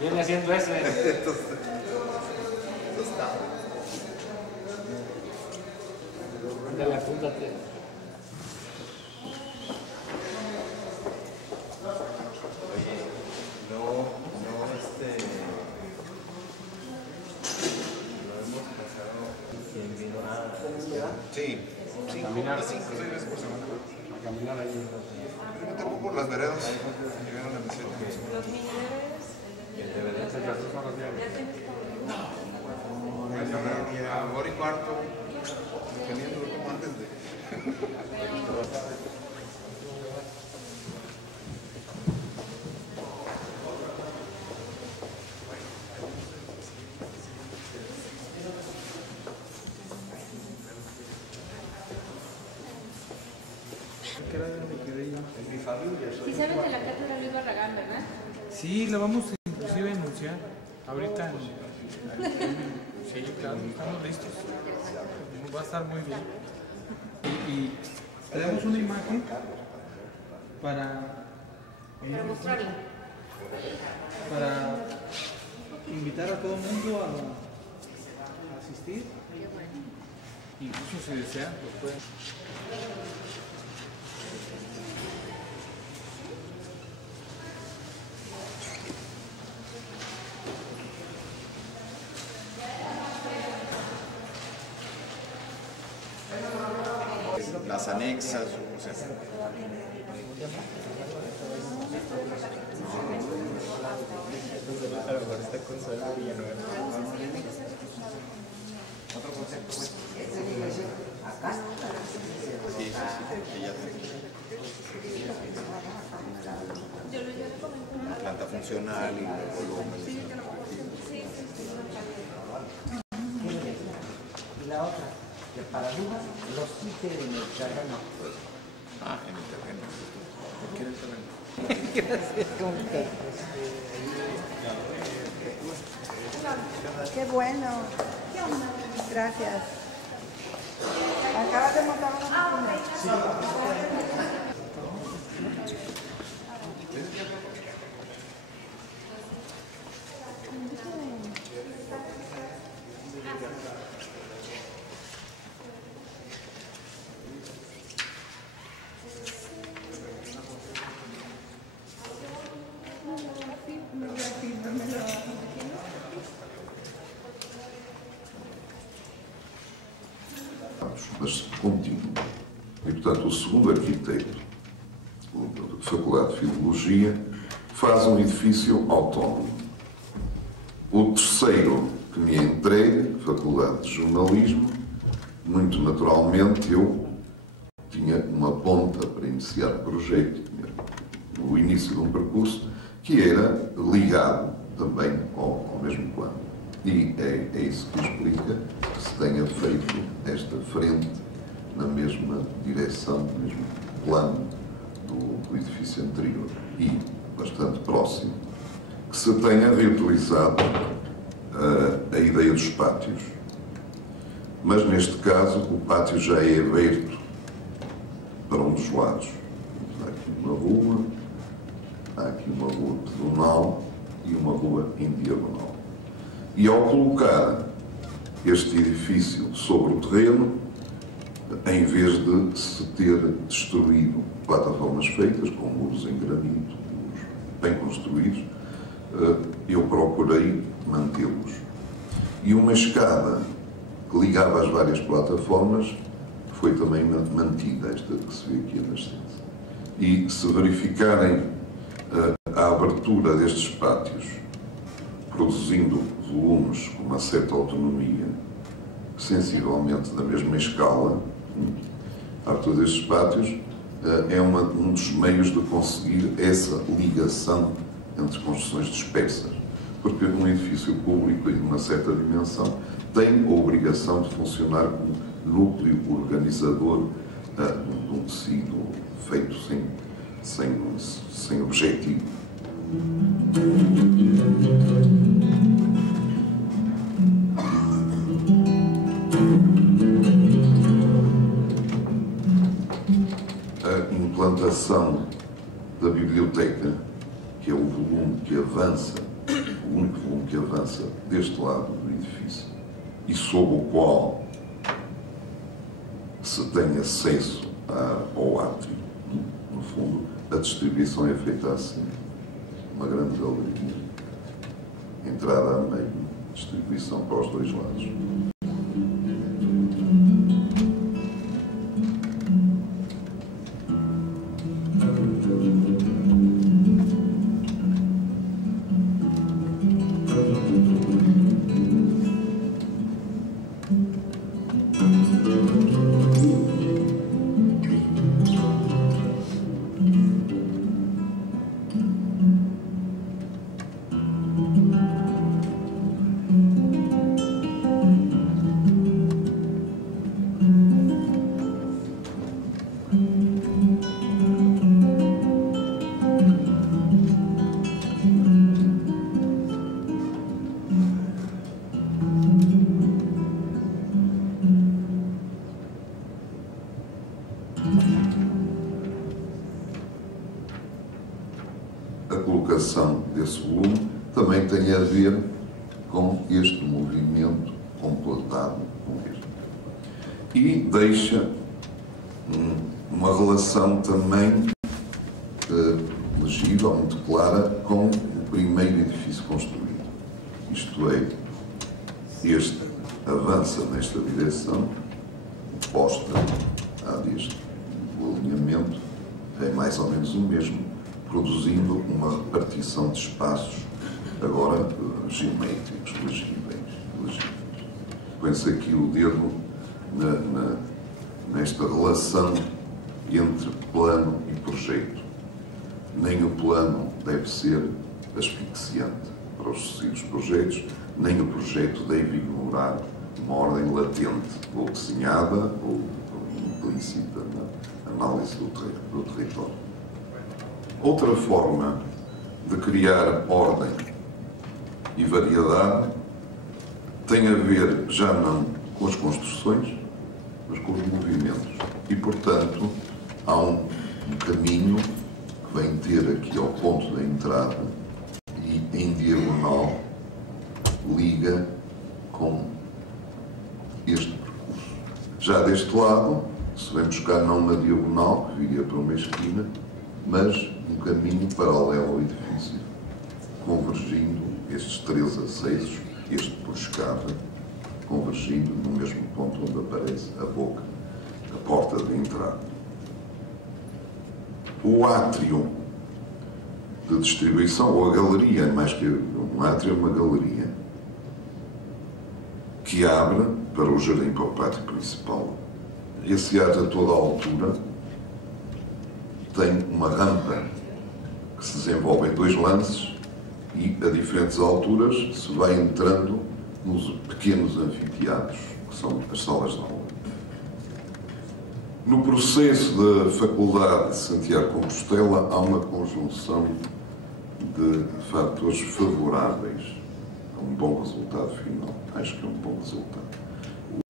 Viene haciendo eso. Ándale, apúntate. Sí, Caminar 5 o 6 veces por semana. a caminar ahí. Yo por las veredas, llegaron a la meseta. Los mineros, el DVD. Esas dos horas diarias. A hora y cuarto, dependiendo de cómo antes de... Sí saben de la cátedra Luis Barragán, ¿verdad? Sí, la vamos inclusive a anunciar ahorita. Sí, claro, estamos listos. Va a estar muy bien. Y tenemos una imagen para mostrarla. para invitar a todo el mundo a asistir. Incluso si desean, pues pueden. Las anexas, o sea... A lo mejor está Consuelo Villanueva. Otro concepto, pues. Sí, que ya la planta funcional y los volúmenes. Y la otra, que para arriba los quite en el terreno. Ah, en el terreno. ¿Por qué en el terreno? Qué bueno. Gracias. Acabas de montar una oficina. Mas contínuo. E, portanto, o segundo arquiteto da Faculdade de Filologia faz um edifício autónomo. O terceiro que me é entregue, Faculdade de Jornalismo, muito naturalmente eu tinha uma ponta para iniciar o projeto, no início de um percurso que era ligado também ao mesmo plano. E é isso que explica que se tenha feito esta frente na mesma direção, no mesmo plano do edifício anterior e bastante próximo, que se tenha reutilizado a ideia dos pátios. Mas neste caso o pátio já é aberto para um dos lados. Há aqui uma rua, há aqui uma rua pedonal e uma rua em diagonal. E ao colocar este edifício sobre o terreno, em vez de se ter destruído plataformas feitas com muros em granito, muros bem construídos, eu procurei mantê-los. E uma escada que ligava as várias plataformas foi também mantida, esta que se vê aqui a nascença. E se verificarem a abertura destes pátios, produzindo volumes com uma certa autonomia, sensivelmente da mesma escala, a abertura destes pátios é um dos meios de conseguir essa ligação entre construções dispersas. Porque um edifício público de uma certa dimensão tem a obrigação de funcionar como núcleo organizador de um tecido feito sem objetivo. A implantação da biblioteca, que é o volume que avança, o único volume que avança deste lado do edifício e sob o qual se tem acesso ao átrio. No fundo, a distribuição é feita assim. Uma grande galeria, entrada a meio, distribuição para os dois lados. A colocação desse volume também tem a ver com este movimento completado com este. E deixa uma relação também legível, muito clara, com o primeiro edifício construído. Isto é, este avança nesta direção, oposta à deste. O alinhamento é mais ou menos o mesmo, produzindo uma repartição de espaços, agora geométricos, legíveis. Põe-se aqui o dedo nesta relação entre plano e projeto. Nem o plano deve ser asfixiante para os sucessivos projetos, nem o projeto deve ignorar uma ordem latente, ou desenhada, ou implícita na análise do território. Outra forma de criar ordem e variedade tem a ver já não com as construções, mas com os movimentos. E, portanto, há um caminho que vem ter aqui ao ponto da entrada e, em diagonal, liga com este percurso. Já deste lado, se vem buscar não uma diagonal, que viria para uma esquina, mas um caminho paralelo ao edifício, convergindo estes três acessos, este por escada, convergindo no mesmo ponto onde aparece a boca, a porta de entrada. O átrio de distribuição, ou a galeria, mais que um átrio, é uma galeria, que abre para o jardim, para o pátio principal. Esse átrio a toda a altura tem uma rampa que se desenvolve em dois lances e, a diferentes alturas, se vai entrando nos pequenos anfiteatros, que são as salas de aula. No processo da Faculdade de Santiago de Compostela há uma conjunção de fatores favoráveis a um bom resultado final. Acho que é um bom resultado.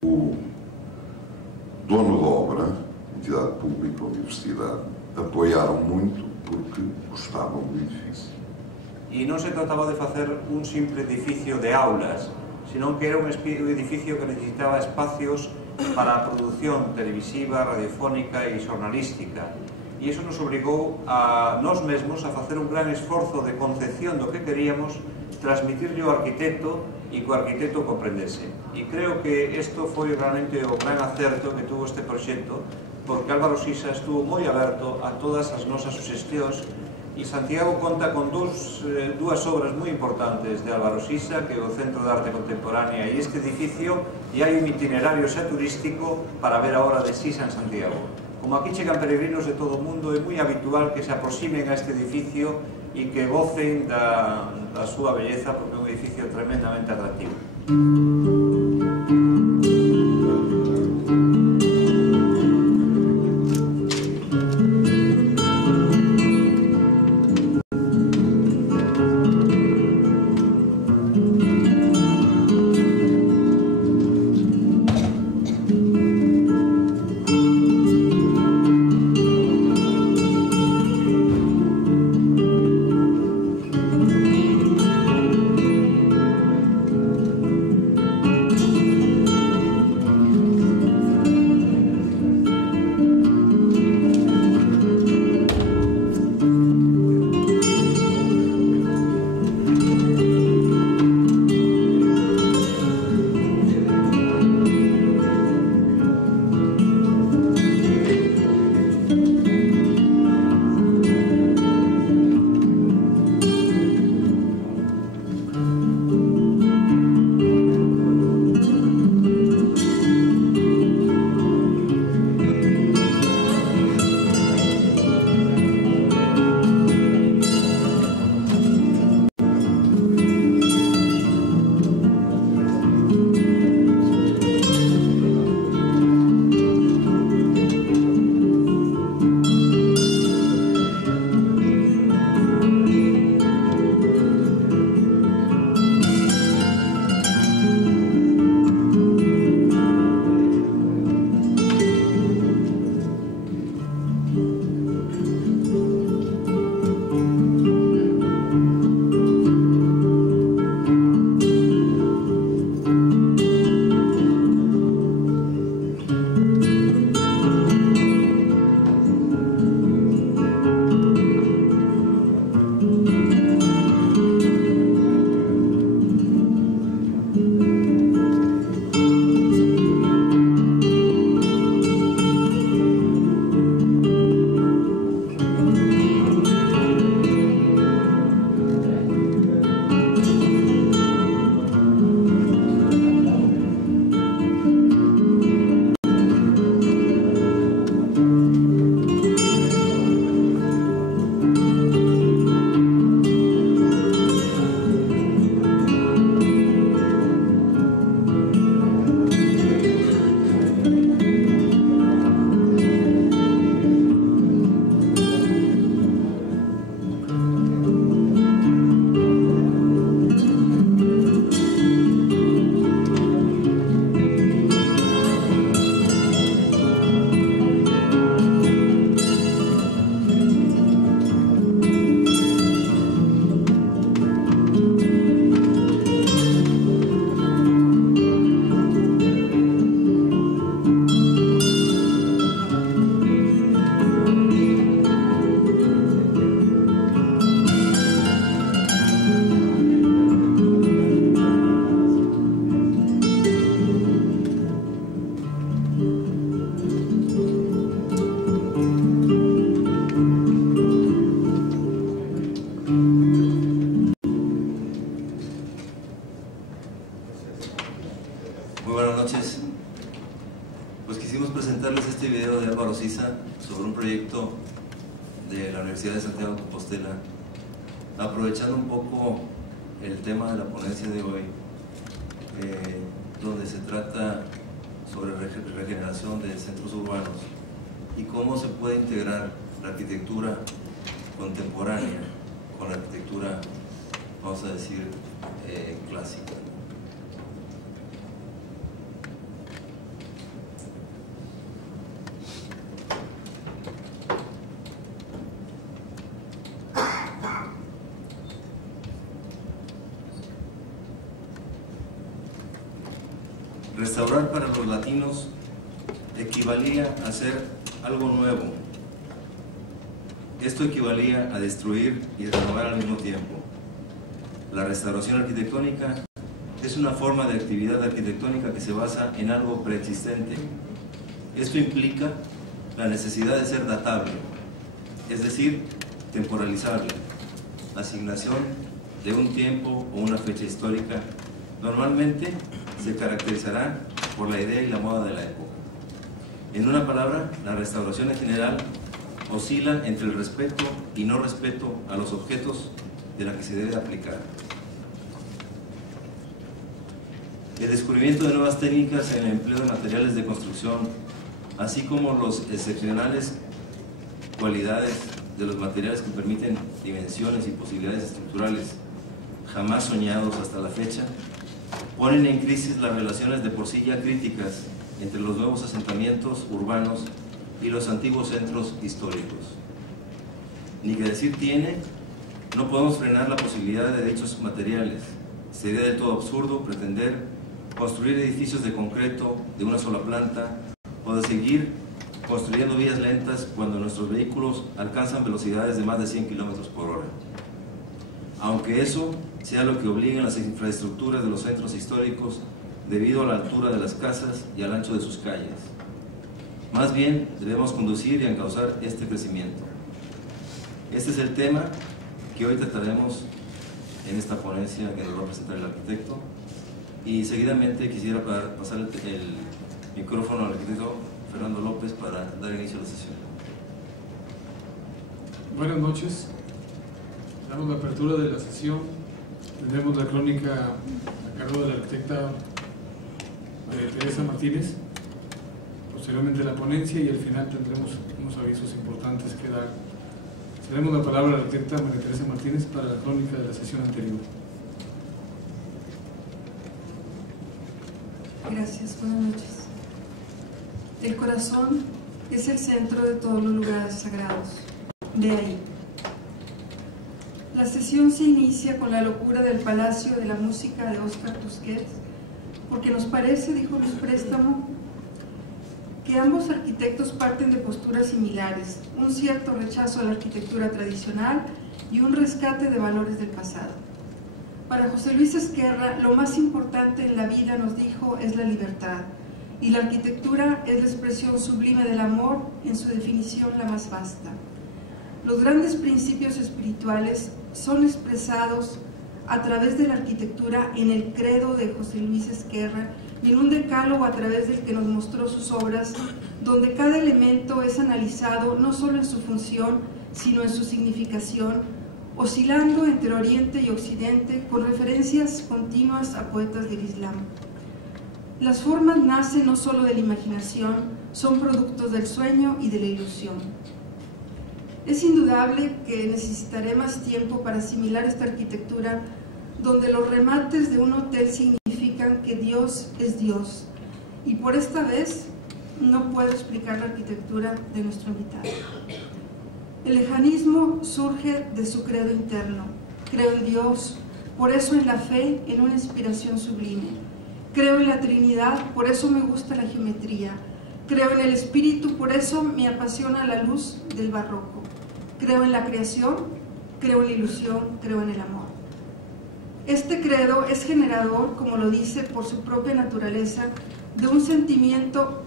O dono da obra, entidade pública, universidade, apoiaram muito porque gostavam do edifício. E non se trataba de facer un simple edificio de aulas, sino que era un edificio que necesitaba espacios para a produción televisiva, radiofónica e xornalística. E iso nos obrigou a nós mesmos a facer un gran esforzo de concepción do que queríamos, transmitirle ao arquitecto e que o arquitecto comprendese. E creo que isto foi realmente o gran acerto que tuvo este proxecto, porque Álvaro Sisa estuvo moi aberto a todas as nosas suxestións e Santiago conta con dúas obras moi importantes de Álvaro Sisa, que é o Centro de Arte Contemporánea e este edificio, e hai un itinerario xa turístico para ver a obra de Sisa en Santiago. Como aquí chegan peregrinos de todo o mundo, é moi habitual que se aproximen a este edificio e que gocen da súa belleza, porque é un edificio tremendamente atractivo. Ocisa sobre un proyecto de la Universidad de Santiago de Compostela, aprovechando un poco el tema de la ponencia de hoy, donde se trata sobre regeneración de centros urbanos y cómo se puede integrar la arquitectura contemporánea con la arquitectura, vamos a decir, clásica. Restaurar para los latinos equivalía a hacer algo nuevo. Esto equivalía a destruir y renovar al mismo tiempo. La restauración arquitectónica es una forma de actividad arquitectónica que se basa en algo preexistente. Esto implica la necesidad de ser datable, es decir, temporalizable, asignación de un tiempo o una fecha histórica. Normalmente se caracterizará por la idea y la moda de la época. En una palabra, la restauración en general oscila entre el respeto y no respeto a los objetos de la que se debe aplicar. El descubrimiento de nuevas técnicas en el empleo de materiales de construcción, así como los excepcionales cualidades de los materiales que permiten dimensiones y posibilidades estructurales jamás soñados hasta la fecha, ponen en crisis las relaciones de por sí ya críticas entre los nuevos asentamientos urbanos y los antiguos centros históricos. Ni que decir tiene, no podemos frenar la posibilidad de dichos materiales. Sería del todo absurdo pretender construir edificios de concreto de una sola planta o de seguir construyendo vías lentas cuando nuestros vehículos alcanzan velocidades de más de 100 km/h. Aunque eso sea lo que obliguen las infraestructuras de los centros históricos debido a la altura de las casas y al ancho de sus calles. Más bien, debemos conducir y encauzar este crecimiento. Este es el tema que hoy trataremos en esta ponencia que nos va a presentar el arquitecto. Y seguidamente quisiera pasar el micrófono al arquitecto Fernando López para dar inicio a la sesión. Buenas noches. Damos la apertura de la sesión. Tendremos la crónica a cargo de la arquitecta María Teresa Martínez, posteriormente la ponencia y al final tendremos unos avisos importantes que dar. Cedemos la palabra a la arquitecta María Teresa Martínez para la crónica de la sesión anterior. Gracias, buenas noches. El corazón es el centro de todos los lugares sagrados. De ahí. La sesión se inicia con la locura del Palacio de la Música de Óscar Tusquets, porque nos parece, dijo Luis Préstamo, que ambos arquitectos parten de posturas similares, un cierto rechazo a la arquitectura tradicional y un rescate de valores del pasado. Para José Luis Esquerra, lo más importante en la vida, nos dijo, es la libertad, y la arquitectura es la expresión sublime del amor en su definición la más vasta. Los grandes principios espirituales son expresados a través de la arquitectura en el credo de José Luis Esquerra, en un decálogo a través del que nos mostró sus obras, donde cada elemento es analizado no solo en su función, sino en su significación, oscilando entre Oriente y Occidente con referencias continuas a poetas del Islam. Las formas nacen no solo de la imaginación, son productos del sueño y de la ilusión. Es indudable que necesitaré más tiempo para asimilar esta arquitectura, donde los remates de un hotel significan que Dios es Dios, y por esta vez no puedo explicar la arquitectura de nuestro invitado. El lejanismo surge de su credo interno. Creo en Dios, por eso en la fe, en una inspiración sublime. Creo en la Trinidad, por eso me gusta la geometría. Creo en el Espíritu, por eso me apasiona la luz del barroco. Creo en la creación, creo en la ilusión, creo en el amor. Este credo es generador, como lo dice por su propia naturaleza, de un sentimiento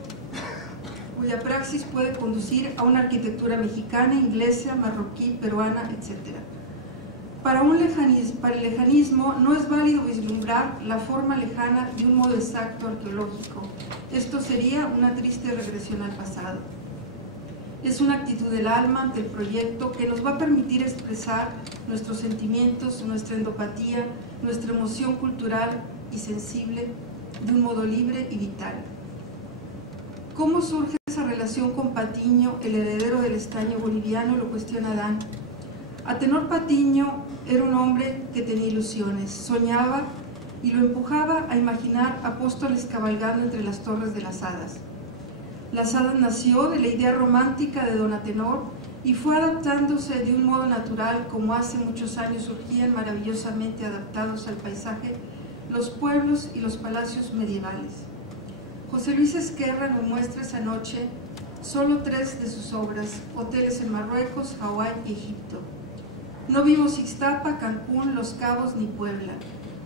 cuya praxis puede conducir a una arquitectura mexicana, inglesa, marroquí, peruana, etc. Para el lejanismo no es válido vislumbrar la forma lejana de un modo exacto arqueológico. Esto sería una triste regresión al pasado. Es una actitud del alma ante el proyecto que nos va a permitir expresar nuestros sentimientos, nuestra endopatía, nuestra emoción cultural y sensible de un modo libre y vital. ¿Cómo surge esa relación con Patiño, el heredero del estaño boliviano? Lo cuestiona Dan. Atenor Patiño era un hombre que tenía ilusiones, soñaba y lo empujaba a imaginar apóstoles cabalgando entre las torres de las hadas. Las Hadas nació de la idea romántica de don Atenor y fue adaptándose de un modo natural, como hace muchos años surgían maravillosamente adaptados al paisaje los pueblos y los palacios medievales. José Luis Esquerra nos muestra esa noche solo 3 de sus obras: hoteles en Marruecos, Hawái y Egipto. No vimos Ixtapa, Cancún, Los Cabos ni Puebla.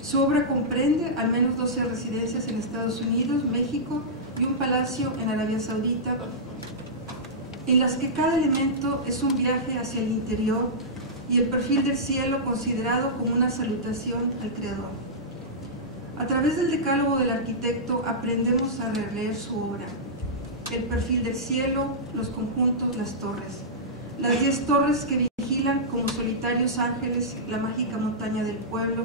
Su obra comprende al menos 12 residencias en Estados Unidos, México y un palacio en Arabia Saudita, en las que cada elemento es un viaje hacia el interior y el perfil del cielo considerado como una salutación al Creador. A través del decálogo del arquitecto aprendemos a releer su obra: el perfil del cielo, los conjuntos, las torres. Las 10 torres que vigilan como solitarios ángeles la mágica montaña del pueblo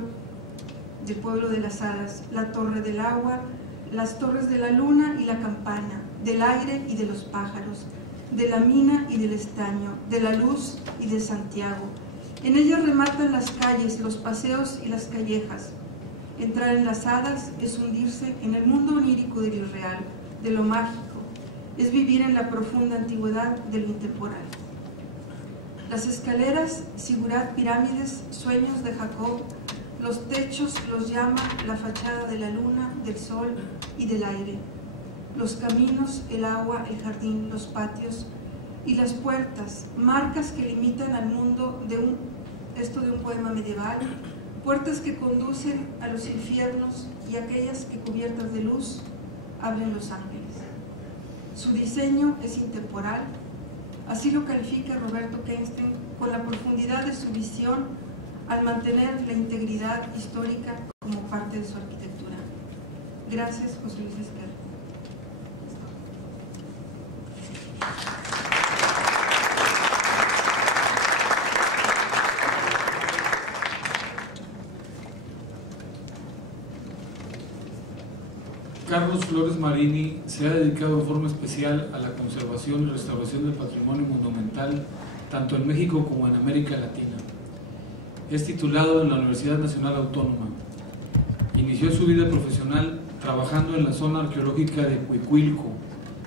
de las hadas, la torre del agua, las torres de la luna y la campana, del aire y de los pájaros, de la mina y del estaño, de la luz y de Santiago. En ellas rematan las calles, los paseos y las callejas. Entrar en las hadas es hundirse en el mundo onírico de lo irreal, de lo mágico, es vivir en la profunda antigüedad de lo intemporal. Las escaleras, sigurat, pirámides, sueños de Jacob, los techos los llama la fachada de la luna, del sol y del aire. Los caminos, el agua, el jardín, los patios y las puertas, marcas que limitan al mundo de un poema medieval, puertas que conducen a los infiernos y aquellas que cubiertas de luz abren los ángeles. Su diseño es intemporal, así lo califica Roberto Kenstein con la profundidad de su visión al mantener la integridad histórica como parte de su arquitectura. Gracias, José Luis Esquerra. Carlos Flores Marini se ha dedicado en forma especial a la conservación y restauración del patrimonio monumental tanto en México como en América Latina. Es titulado en la Universidad Nacional Autónoma. Inició su vida profesional trabajando en la zona arqueológica de Cuicuilco,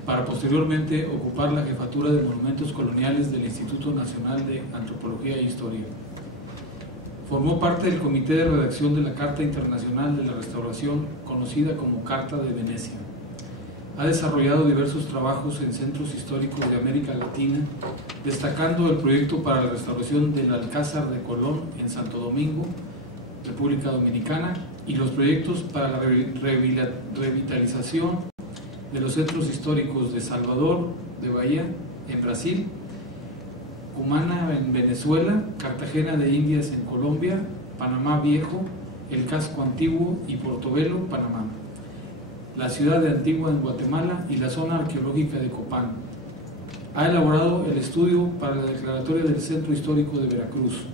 para posteriormente ocupar la jefatura de monumentos coloniales del Instituto Nacional de Antropología e Historia. Formó parte del comité de redacción de la Carta Internacional de la Restauración, conocida como Carta de Venecia. Ha desarrollado diversos trabajos en centros históricos de América Latina, destacando el proyecto para la restauración del Alcázar de Colón en Santo Domingo, República Dominicana, y los proyectos para la revitalización de los centros históricos de Salvador de Bahía, en Brasil, Cumaná en Venezuela, Cartagena de Indias en Colombia, Panamá Viejo, el Casco Antiguo y Portobelo, Panamá, la ciudad de Antigua en Guatemala y la zona arqueológica de Copán. Ha elaborado el estudio para la declaratoria del Centro Histórico de Veracruz.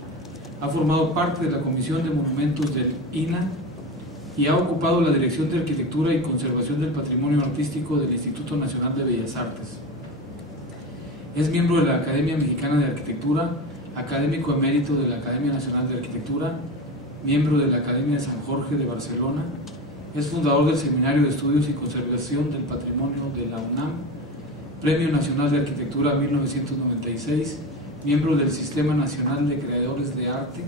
Ha formado parte de la Comisión de Monumentos del INAH y ha ocupado la Dirección de Arquitectura y Conservación del Patrimonio Artístico del Instituto Nacional de Bellas Artes. Es miembro de la Academia Mexicana de Arquitectura, académico emérito de la Academia Nacional de Arquitectura, miembro de la Academia de San Jorge de Barcelona. Es fundador del Seminario de Estudios y Conservación del Patrimonio de la UNAM, Premio Nacional de Arquitectura 1996, miembro del Sistema Nacional de Creadores de Arte.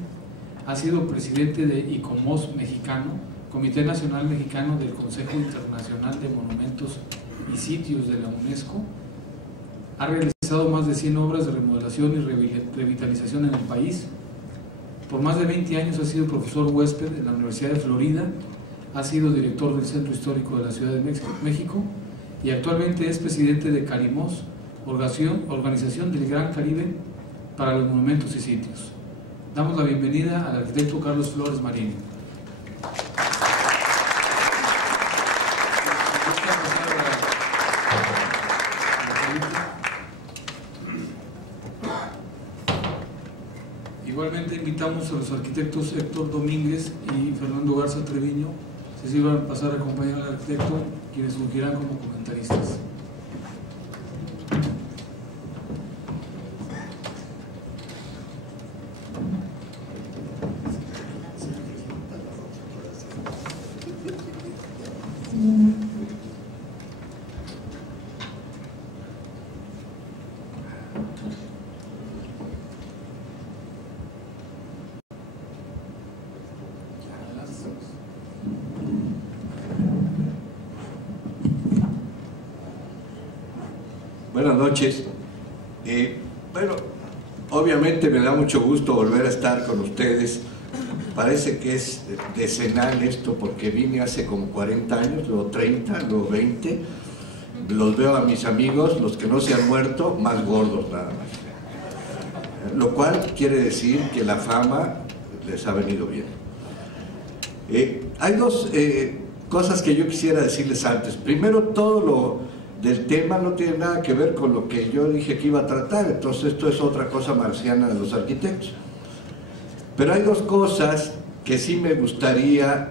Ha sido presidente de ICOMOS Mexicano, Comité Nacional Mexicano del Consejo Internacional de Monumentos y Sitios de la UNESCO. Ha realizado más de 100 obras de remodelación y revitalización en el país. Por más de 20 años ha sido profesor huésped en la Universidad de Florida, ha sido director del Centro Histórico de la Ciudad de México y actualmente es presidente de CARIMOS, Organización del Gran Caribe para los Monumentos y Sitios. Damos la bienvenida al arquitecto Carlos Flores Marini. invitamos a los arquitectos Héctor Domínguez y Fernando Garza Treviño, se sirvan a pasar a acompañar al arquitecto, quienes surgirán como comentaristas. Buenas noches. Bueno, obviamente me da mucho gusto volver a estar con ustedes. Parece que es decenal esto porque vine hace como 40 años, luego 30, luego 20. Los veo a mis amigos, los que no se han muerto, más gordos nada más. Lo cual quiere decir que la fama les ha venido bien. Hay dos cosas que yo quisiera decirles antes. Primero, todo lo del tema no tiene nada que ver con lo que yo dije que iba a tratar, entonces esto es otra cosa marciana de los arquitectos. Pero hay dos cosas que sí me gustaría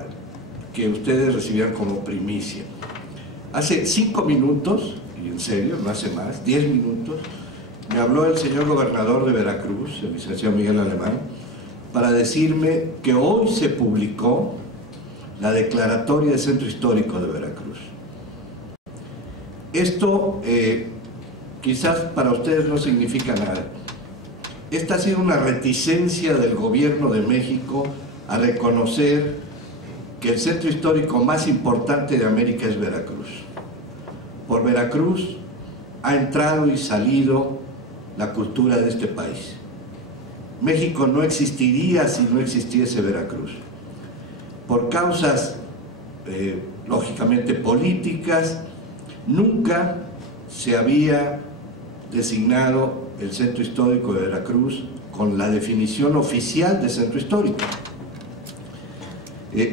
que ustedes recibieran como primicia. Hace 5 minutos, y en serio, no hace más, 10 minutos, me habló el señor gobernador de Veracruz, el licenciado Miguel Alemán, para decirme que hoy se publicó la declaratoria del Centro Histórico de Veracruz. Esto quizás para ustedes no significa nada. Esta ha sido una reticencia del gobierno de México a reconocer que el centro histórico más importante de América es Veracruz. Por Veracruz ha entrado y salido la cultura de este país. México no existiría si no existiese Veracruz. Por causas, lógicamente, políticas, nunca se había designado el Centro Histórico de Veracruz con la definición oficial de Centro Histórico.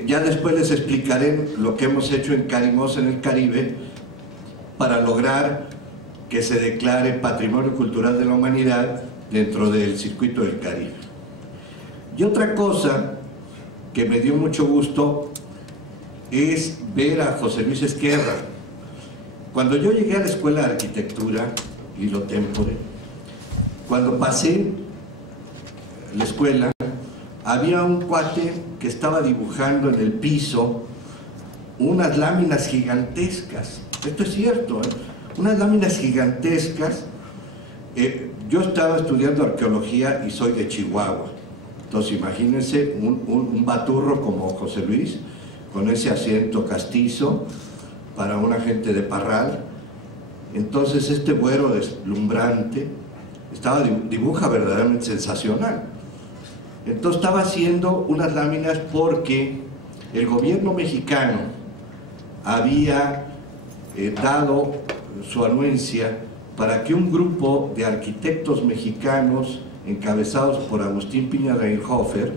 Ya después les explicaré lo que hemos hecho en Carimosa, en el Caribe, para lograr que se declare Patrimonio Cultural de la Humanidad dentro del circuito del Caribe. Y otra cosa que me dio mucho gusto es ver a José Luis Esquerra. Cuando yo llegué a la Escuela de Arquitectura, Lilo Tempore, cuando pasé la escuela, había un cuate que estaba dibujando en el piso unas láminas gigantescas. Esto es cierto, unas láminas gigantescas. Yo estaba estudiando arqueología y soy de Chihuahua. Entonces imagínense un baturro como José Luis, con ese acento castizo, para una gente de Parral. Entonces este güero deslumbrante dibuja verdaderamente sensacional. Entonces estaba haciendo unas láminas porque el gobierno mexicano había dado su anuencia para que un grupo de arquitectos mexicanos encabezados por Agustín Piña Reinhofer,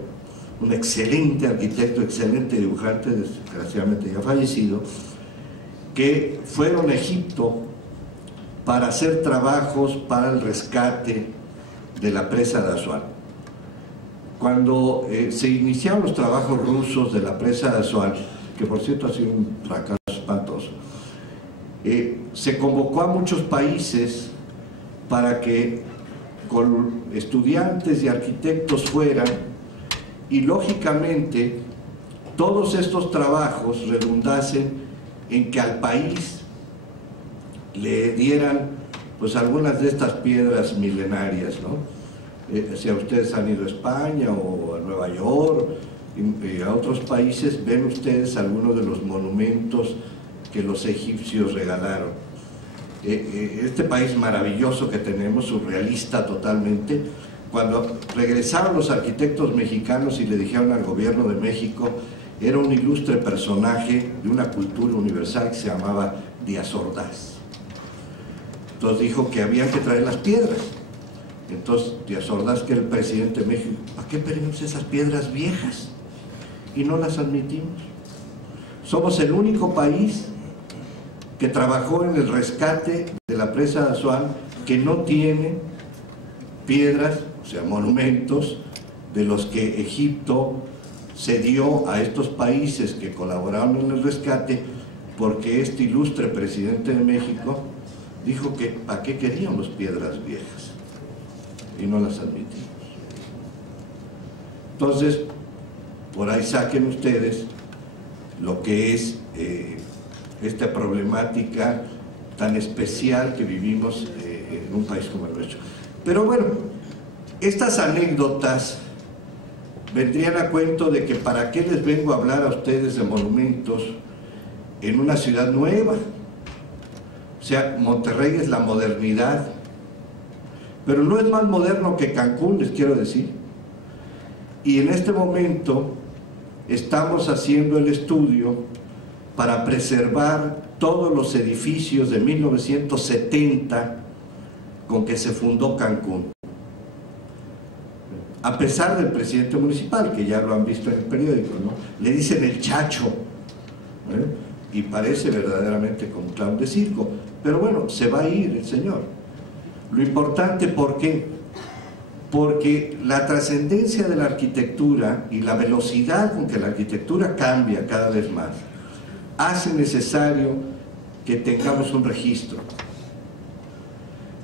un excelente arquitecto, excelente dibujante, desgraciadamente ya fallecido, que fueron a Egipto para hacer trabajos para el rescate de la presa de Asuán. Cuando se iniciaron los trabajos rusos de la presa de Asuán, que por cierto ha sido un fracaso espantoso, se convocó a muchos países para que con estudiantes y arquitectos fueran, y lógicamente todos estos trabajos redundasen en que al país le dieran pues algunas de estas piedras milenarias, ¿no? Si a ustedes han ido a España o a Nueva York y a otros países, ven ustedes algunos de los monumentos que los egipcios regalaron. Este país maravilloso que tenemos, surrealista totalmente, cuando regresaron los arquitectos mexicanos y le dijeron al gobierno de México, era un ilustre personaje de una cultura universal que se llamaba Díaz Ordaz. Entonces dijo que había que traer las piedras. Entonces Díaz Ordaz, que era el presidente de México, ¿para qué pedimos esas piedras viejas? Y no las admitimos. Somos el único país que trabajó en el rescate de la presa de Asuán que no tiene piedras, o sea, monumentos de los que Egipto cedió a estos países que colaboraron en el rescate, porque este ilustre presidente de México dijo que ¿para qué queríamos piedras viejas? Y no las admitimos. Entonces, por ahí saquen ustedes lo que es esta problemática tan especial que vivimos en un país como el nuestro. Pero bueno, estas anécdotas vendrían a cuento de que para qué les vengo a hablar a ustedes de monumentos en una ciudad nueva. O sea, Monterrey es la modernidad, pero no es más moderno que Cancún, les quiero decir. Y en este momento estamos haciendo el estudio para preservar todos los edificios de 1970 con que se fundó Cancún. A pesar del presidente municipal, que ya lo han visto en el periódico, ¿no? Le dicen el Chacho, y parece verdaderamente como un clown de circo. Pero bueno, se va a ir el señor. Lo importante, ¿por qué? Porque la trascendencia de la arquitectura y la velocidad con que la arquitectura cambia cada vez más hace necesario que tengamos un registro.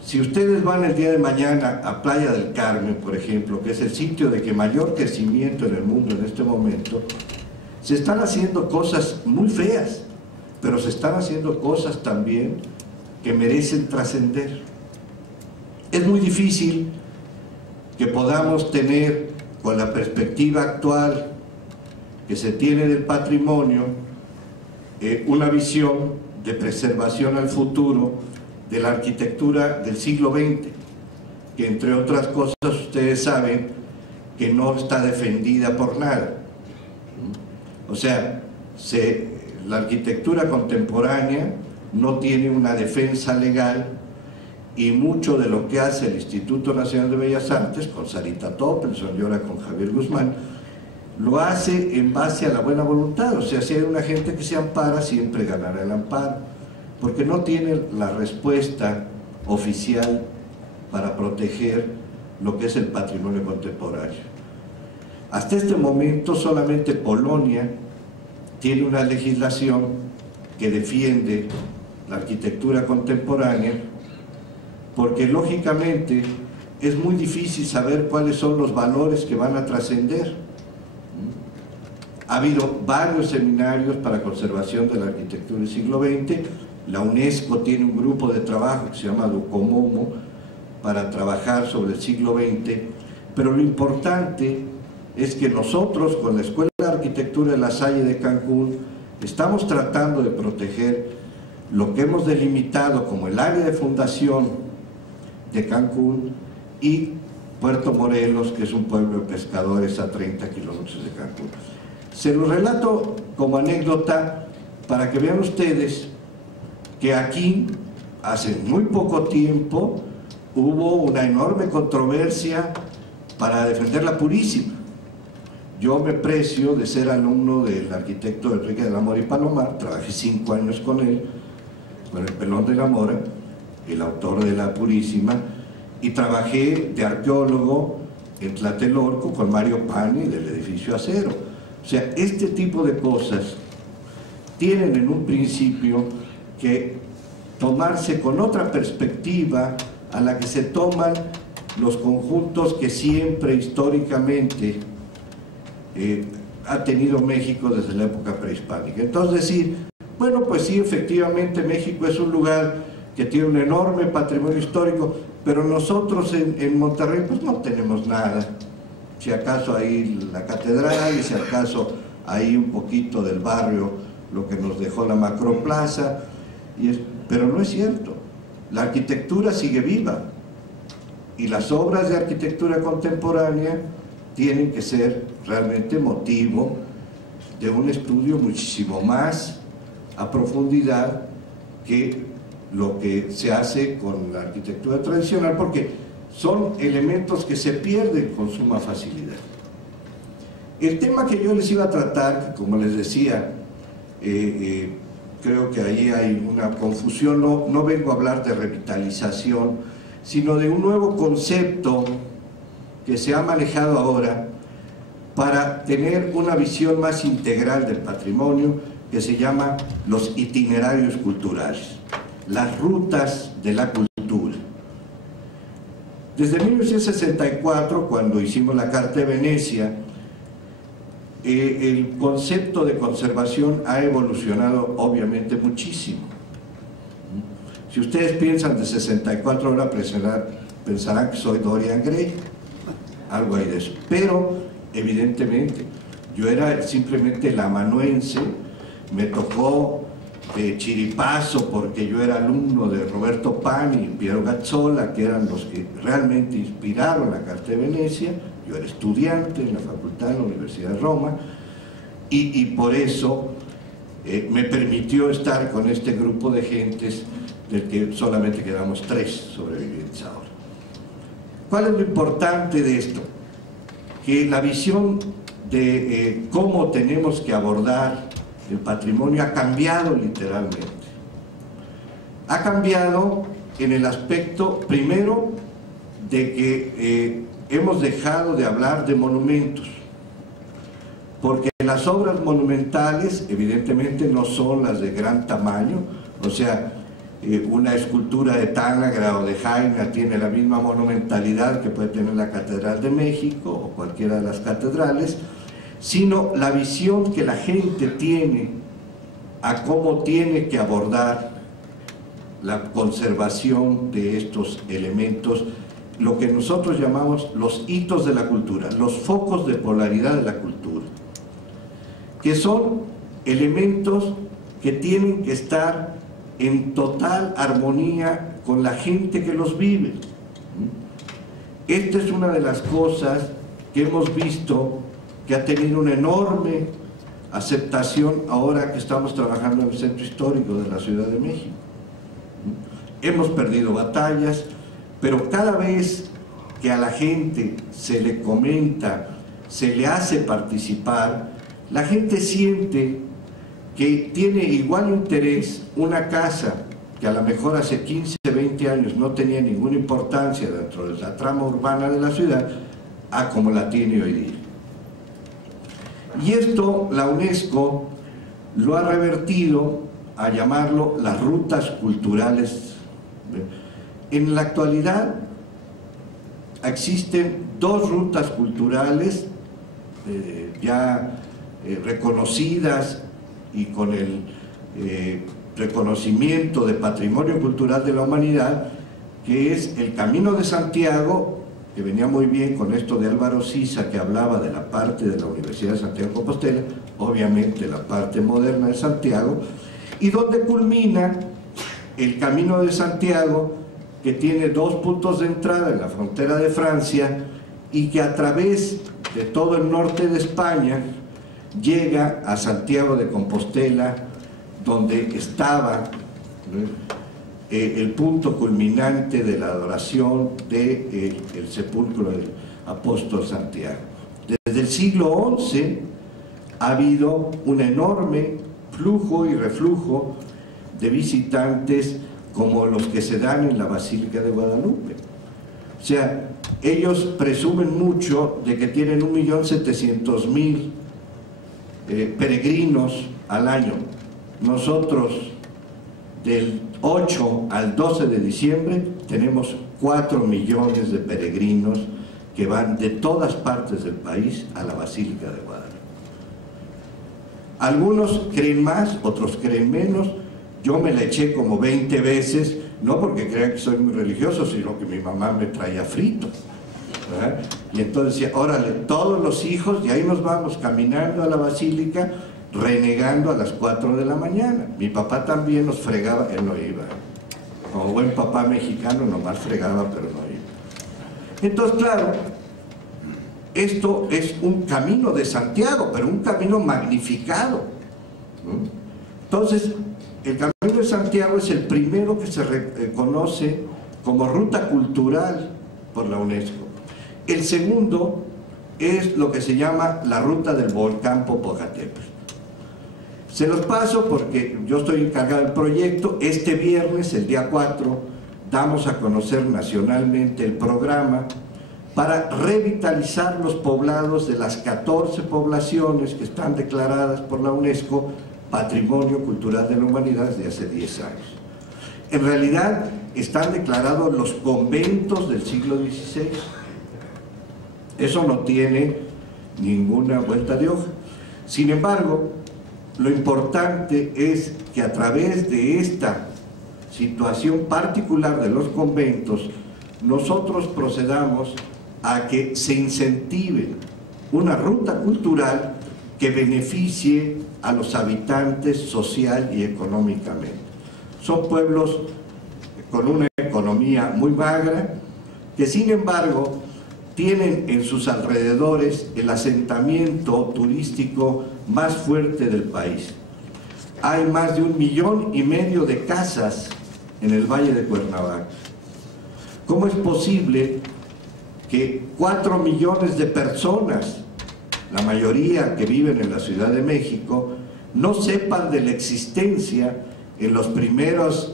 Si ustedes van el día de mañana a Playa del Carmen, por ejemplo, que es el sitio de que mayor crecimiento en el mundo en este momento, se están haciendo cosas muy feas, pero se están haciendo cosas también que merecen trascender. Es muy difícil que podamos tener, con la perspectiva actual que se tiene del patrimonio, una visión de preservación al futuro de la arquitectura del siglo XX, que entre otras cosas ustedes saben que no está defendida por nada. O sea, la arquitectura contemporánea no tiene una defensa legal, y mucho de lo que hace el Instituto Nacional de Bellas Artes, con Sarita Toppelson y ahora con Javier Guzmán, lo hace en base a la buena voluntad. O sea, si hay una gente que se ampara, siempre ganará el amparo, porque no tiene la respuesta oficial para proteger lo que es el patrimonio contemporáneo. Hasta este momento solamente Polonia tiene una legislación que defiende la arquitectura contemporánea, porque lógicamente es muy difícil saber cuáles son los valores que van a trascender. Ha habido varios seminarios para conservación de la arquitectura del siglo XX. La UNESCO tiene un grupo de trabajo que se llama Docomomo para trabajar sobre el siglo XX, pero lo importante es que nosotros con la Escuela de Arquitectura de La Salle de Cancún estamos tratando de proteger lo que hemos delimitado como el área de fundación de Cancún y Puerto Morelos, que es un pueblo de pescadores a 30 kilómetros de Cancún. Se lo relato como anécdota para que vean ustedes que aquí, hace muy poco tiempo, hubo una enorme controversia para defender la Purísima. Yo me precio de ser alumno del arquitecto Enrique de la Mora y Palomar, trabajé 5 años con él, con el Pelón de la Mora, el autor de la Purísima, y trabajé de arqueólogo en Tlatelolco con Mario Pani del edificio Acero. O sea, este tipo de cosas tienen en un principio que tomarse con otra perspectiva a la que se toman los conjuntos que siempre históricamente ha tenido México desde la época prehispánica. Entonces decir, bueno, pues sí, efectivamente México es un lugar que tiene un enorme patrimonio histórico, pero nosotros en Monterrey pues no tenemos nada. Si acaso ahí la catedral, y si acaso ahí un poquito del barrio, lo que nos dejó la macroplaza, pero no es cierto. La arquitectura sigue viva, y las obras de arquitectura contemporánea tienen que ser realmente motivo de un estudio muchísimo más a profundidad que lo que se hace con la arquitectura tradicional, porque son elementos que se pierden con suma facilidad. El tema que yo les iba a tratar, como les decía, creo que ahí hay una confusión, no vengo a hablar de revitalización, sino de un nuevo concepto que se ha manejado ahora, para tener una visión más integral del patrimonio que se llama los itinerarios culturales, las rutas de la cultura. Desde 1964, cuando hicimos la Carta de Venecia, el concepto de conservación ha evolucionado obviamente muchísimo. Si ustedes piensan de 64 ahora pensarán que soy Dorian Gray, algo hay de eso. Pero evidentemente yo era simplemente el amanuense, me tocó de chiripazo porque yo era alumno de Roberto Pani y Piero Gazzola, que eran los que realmente inspiraron la Carta de Venecia. Yo era estudiante en la facultad de la Universidad de Roma y por eso me permitió estar con este grupo de gentes del que solamente quedamos 3 sobrevivientes ahora. ¿Cuál es lo importante de esto? Que la visión de cómo tenemos que abordar el patrimonio ha cambiado literalmente. Ha cambiado en el aspecto, primero, de que hemos dejado de hablar de monumentos, porque las obras monumentales evidentemente no son las de gran tamaño, o sea, una escultura de Tanagra o de Jaina tiene la misma monumentalidad que puede tener la Catedral de México o cualquiera de las catedrales, sino la visión que la gente tiene a cómo tiene que abordar la conservación de estos elementos, lo que nosotros llamamos los hitos de la cultura, los focos de polaridad de la cultura, que son elementos que tienen que estar en total armonía con la gente que los vive. Esta es una de las cosas que hemos visto que ha tenido una enorme aceptación ahora que estamos trabajando en el Centro Histórico de la Ciudad de México. Hemos perdido batallas, pero cada vez que a la gente se le comenta, se le hace participar, la gente siente que tiene igual interés una casa que a lo mejor hace 15, 20 años no tenía ninguna importancia dentro de la trama urbana de la ciudad, a como la tiene hoy día. Y esto la UNESCO lo ha revertido a llamarlo las rutas culturales. En la actualidad existen 2 rutas culturales ya reconocidas y con el reconocimiento de Patrimonio Cultural de la Humanidad, que es el Camino de Santiago, que venía muy bien con esto de Álvaro Sisa, que hablaba de la parte de la Universidad de Santiago de Compostela, obviamente la parte moderna de Santiago, y donde culmina el Camino de Santiago, que tiene 2 puntos de entrada en la frontera de Francia y que a través de todo el norte de España llega a Santiago de Compostela, donde estaba el punto culminante de la adoración del sepulcro del apóstol Santiago. Desde el siglo XI ha habido un enorme flujo y reflujo de visitantes como los que se dan en la Basílica de Guadalupe. O sea, ellos presumen mucho de que tienen 1.700.000 peregrinos al año. Nosotros del 8 al 12 de diciembre tenemos 4 millones de peregrinos que van de todas partes del país a la Basílica de Guadalupe. Algunos creen más, otros creen menos. Yo me la eché como 20 veces, no porque crean que soy muy religioso, sino que mi mamá me traía frito, ¿verdad? Y entonces decía, órale, todos los hijos, y ahí nos vamos caminando a la Basílica, renegando a las 4 de la mañana. Mi papá también nos fregaba, él no iba. Como buen papá mexicano, nomás fregaba, pero no iba. Entonces, claro, esto es un camino de Santiago, pero un camino magnificado, ¿no? Entonces, el Camino de Santiago es el primero que se reconoce como ruta cultural por la UNESCO. El segundo es lo que se llama la ruta del volcán Popocatépetl. Se los paso porque yo estoy encargado del proyecto. Este viernes, el día 4, damos a conocer nacionalmente el programa para revitalizar los poblados de las 14 poblaciones que están declaradas por la UNESCO Patrimonio Cultural de la Humanidad desde hace 10 años. En realidad están declarados los conventos del siglo XVI. Eso no tiene ninguna vuelta de hoja. Sin embargo, lo importante es que a través de esta situación particular de los conventos, nosotros procedamos a que se incentive una ruta cultural que beneficie a los habitantes social y económicamente. Son pueblos con una economía muy magra, que sin embargo tienen en sus alrededores el asentamiento turístico más fuerte del país. Hay más de 1,5 millones de casas en el Valle de Cuernavaca. ¿Cómo es posible que 4 millones de personas, la mayoría que viven en la Ciudad de México, no sepan de la existencia? En las primeras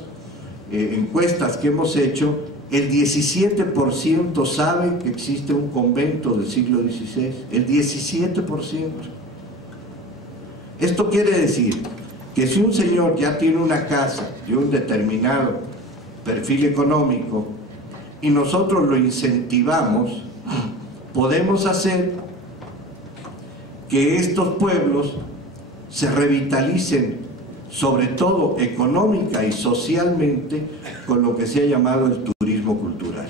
encuestas que hemos hecho, el 17% sabe que existe un convento del siglo XVI, el 17%. Esto quiere decir que si un señor ya tiene una casa de un determinado perfil económico y nosotros lo incentivamos, podemos hacer que estos pueblos se revitalicen, sobre todo económica y socialmente, con lo que se ha llamado el turismo cultural.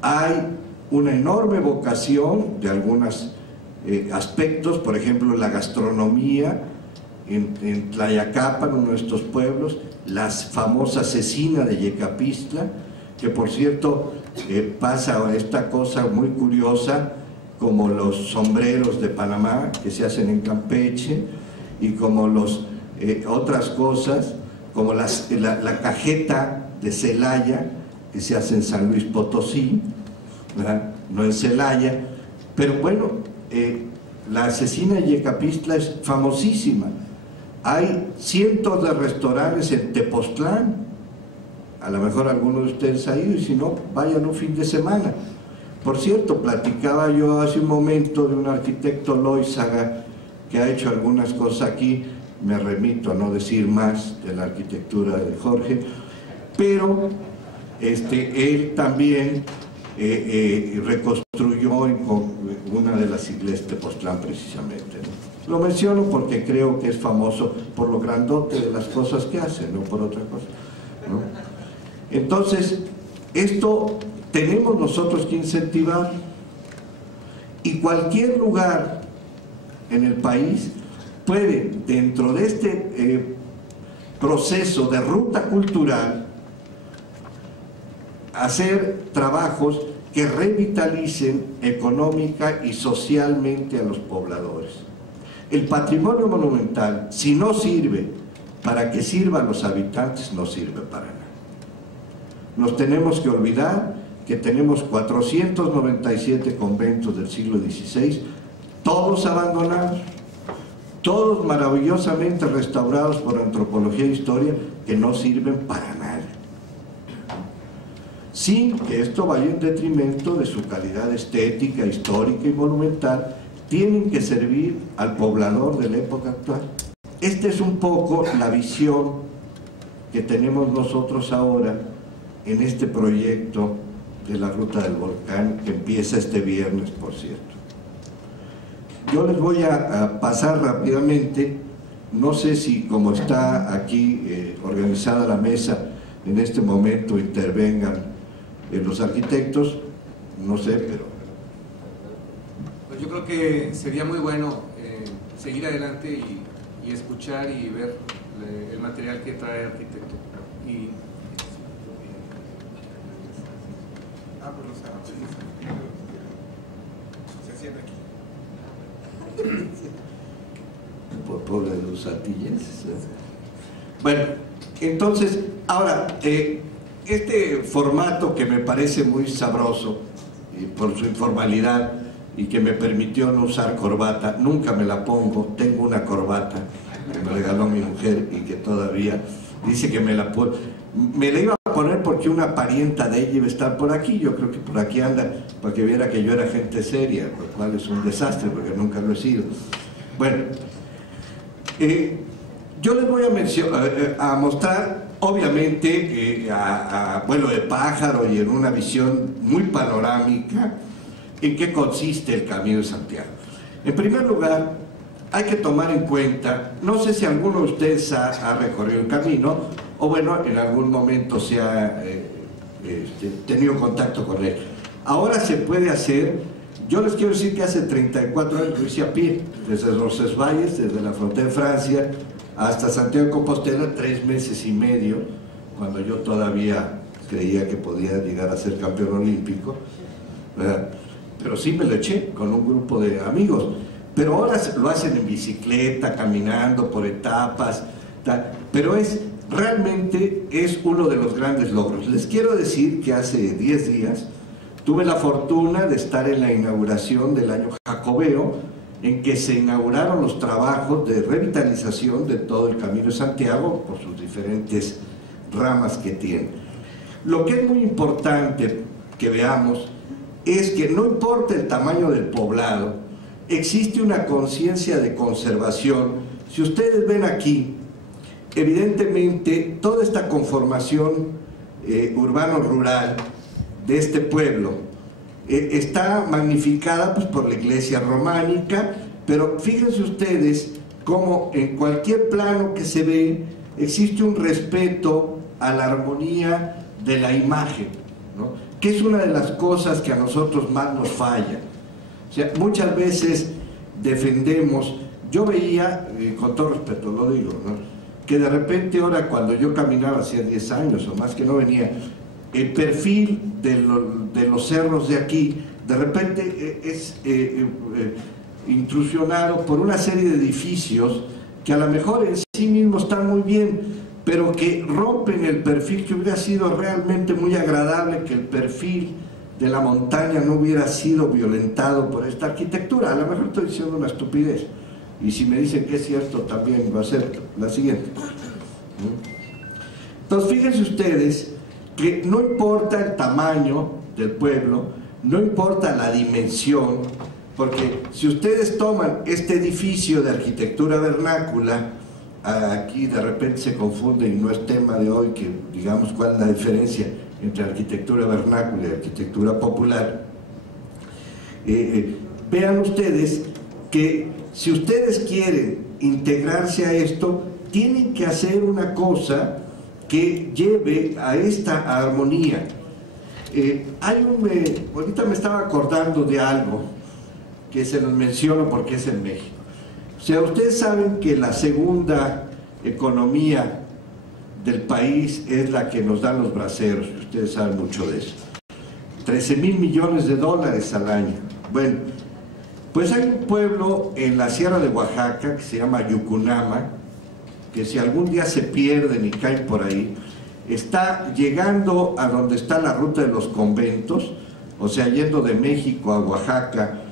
Hay una enorme vocación de algunos aspectos, por ejemplo la gastronomía en Tlayacapan, uno de estos pueblos, la famosa cecina de Yecapistla, que por cierto pasa esta cosa muy curiosa, como los sombreros de Panamá que se hacen en Campeche, y como otras cosas, como la cajeta de Celaya que se hace en San Luis Potosí, ¿verdad? No en Celaya, pero bueno, la cecina de Yecapistla es famosísima. Hay cientos de restaurantes en Tepoztlán, a lo mejor alguno de ustedes ha ido, y si no, vayan un fin de semana. Por cierto, platicaba yo hace un momento de un arquitecto Loizaga que ha hecho algunas cosas aquí, me remito a no decir más de la arquitectura de Jorge, pero él también reconstruyó una de las iglesias de Tepoztlán precisamente, ¿no? Lo menciono porque creo que es famoso por lo grandote de las cosas que hace, no por otra cosa, ¿no? Entonces, esto tenemos nosotros que incentivar, y cualquier lugar en el país puede, dentro de este proceso de ruta cultural, hacer trabajos que revitalicen económica y socialmente a los pobladores. El patrimonio monumental, si no sirve para que sirva a los habitantes, no sirve para nada. Nos tenemos que olvidar que tenemos 497 conventos del siglo XVI, todos abandonados, todos maravillosamente restaurados por antropología e historia, que no sirven para nada, sin que esto vaya en detrimento de su calidad estética, histórica y monumental. Tienen que servir al poblador de la época actual. Esta es un poco la visión que tenemos nosotros ahora en este proyecto de la Ruta del Volcán, que empieza este viernes, por cierto. Yo les voy a pasar rápidamente, no sé si como está aquí organizada la mesa, en este momento intervengan los arquitectos, no sé, pero... Pues yo creo que sería muy bueno seguir adelante y escuchar y ver el material que trae el arquitecto. Y se siente aquí. Pobre de los artilleses. Bueno, entonces, ahora, este formato que me parece muy sabroso por su informalidad y que me permitió no usar corbata, nunca me la pongo, tengo una corbata que me regaló mi mujer y que todavía dice que me la Me la iba a poner porque una parienta de ella iba a estar por aquí, yo creo que por aquí anda, para que viera que yo era gente seria, lo cual es un desastre porque nunca lo he sido. Bueno, yo les voy a mostrar, obviamente, a vuelo de pájaro y en una visión muy panorámica, en qué consiste el Camino de Santiago. En primer lugar, hay que tomar en cuenta, no sé si alguno de ustedes ha recorrido el camino, o bueno, en algún momento se ha tenido contacto con él. Ahora se puede hacer, yo les quiero decir que hace 34 años lo hice a pie, desde Roncesvalles, desde la frontera de Francia, hasta Santiago de Compostela, 3 meses y medio, cuando yo todavía creía que podía llegar a ser campeón olímpico, ¿verdad? Pero sí me lo eché con un grupo de amigos. Pero ahora lo hacen en bicicleta, caminando por etapas, pero realmente es uno de los grandes logros. Les quiero decir que hace 10 días tuve la fortuna de estar en la inauguración del año Jacobeo, en que se inauguraron los trabajos de revitalización de todo el Camino de Santiago por sus diferentes ramas que tiene. Lo que es muy importante que veamos es que no importa el tamaño del poblado, existe una conciencia de conservación. Si ustedes ven aquí, evidentemente toda esta conformación urbano-rural de este pueblo está magnificada pues, por la iglesia románica, pero fíjense ustedes cómo en cualquier plano que se ve existe un respeto a la armonía de la imagen, ¿no? Que es una de las cosas que a nosotros más nos falla. O sea, muchas veces defendemos, yo veía, con todo respeto lo digo, ¿no?, que de repente ahora cuando yo caminaba hacía 10 años o más que no venía, el perfil de los cerros de aquí, de repente es intrusionado por una serie de edificios que a lo mejor en sí mismos están muy bien, pero que rompen el perfil que hubiera sido realmente muy agradable, que el perfil de la montaña no hubiera sido violentado por esta arquitectura. A lo mejor estoy diciendo una estupidez, y si me dicen que es cierto también lo acepto. La siguiente. Entonces fíjense ustedes que no importa el tamaño del pueblo, no importa la dimensión, porque si ustedes toman este edificio de arquitectura vernácula, aquí de repente se confunde y no es tema de hoy, que digamos cuál es la diferencia entre arquitectura vernácula y arquitectura popular. Vean ustedes que si ustedes quieren integrarse a esto, tienen que hacer una cosa que lleve a esta armonía. Ahorita me estaba acordando de algo que se los menciono porque es en México. O sea, ustedes saben que la segunda economía del país es la que nos dan los braceros, ustedes saben mucho de eso. 13,000 millones de dólares al año. Bueno, pues hay un pueblo en la sierra de Oaxaca que se llama Yucunama, que si algún día se pierden y caen por ahí, está llegando a donde está la ruta de los conventos, o sea, yendo de México a Oaxaca,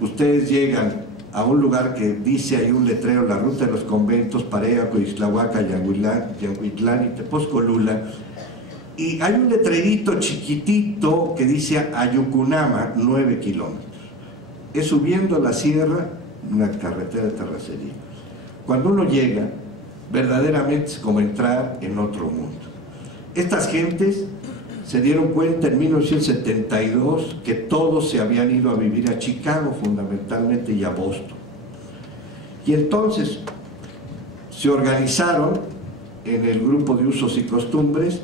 ustedes llegan a un lugar que dice, hay un letrero, la ruta de los conventos, Pareja, Coixtlahuaca, Yanguitlán y Tepozcolula, y hay un letrerito chiquitito que dice Ayucunama, 9 kilómetros. Es subiendo la sierra, una carretera de terracería. Cuando uno llega, verdaderamente es como entrar en otro mundo. Estas gentes se dieron cuenta en 1972 que todos se habían ido a vivir a Chicago fundamentalmente y a Boston. Y entonces se organizaron en el grupo de usos y costumbres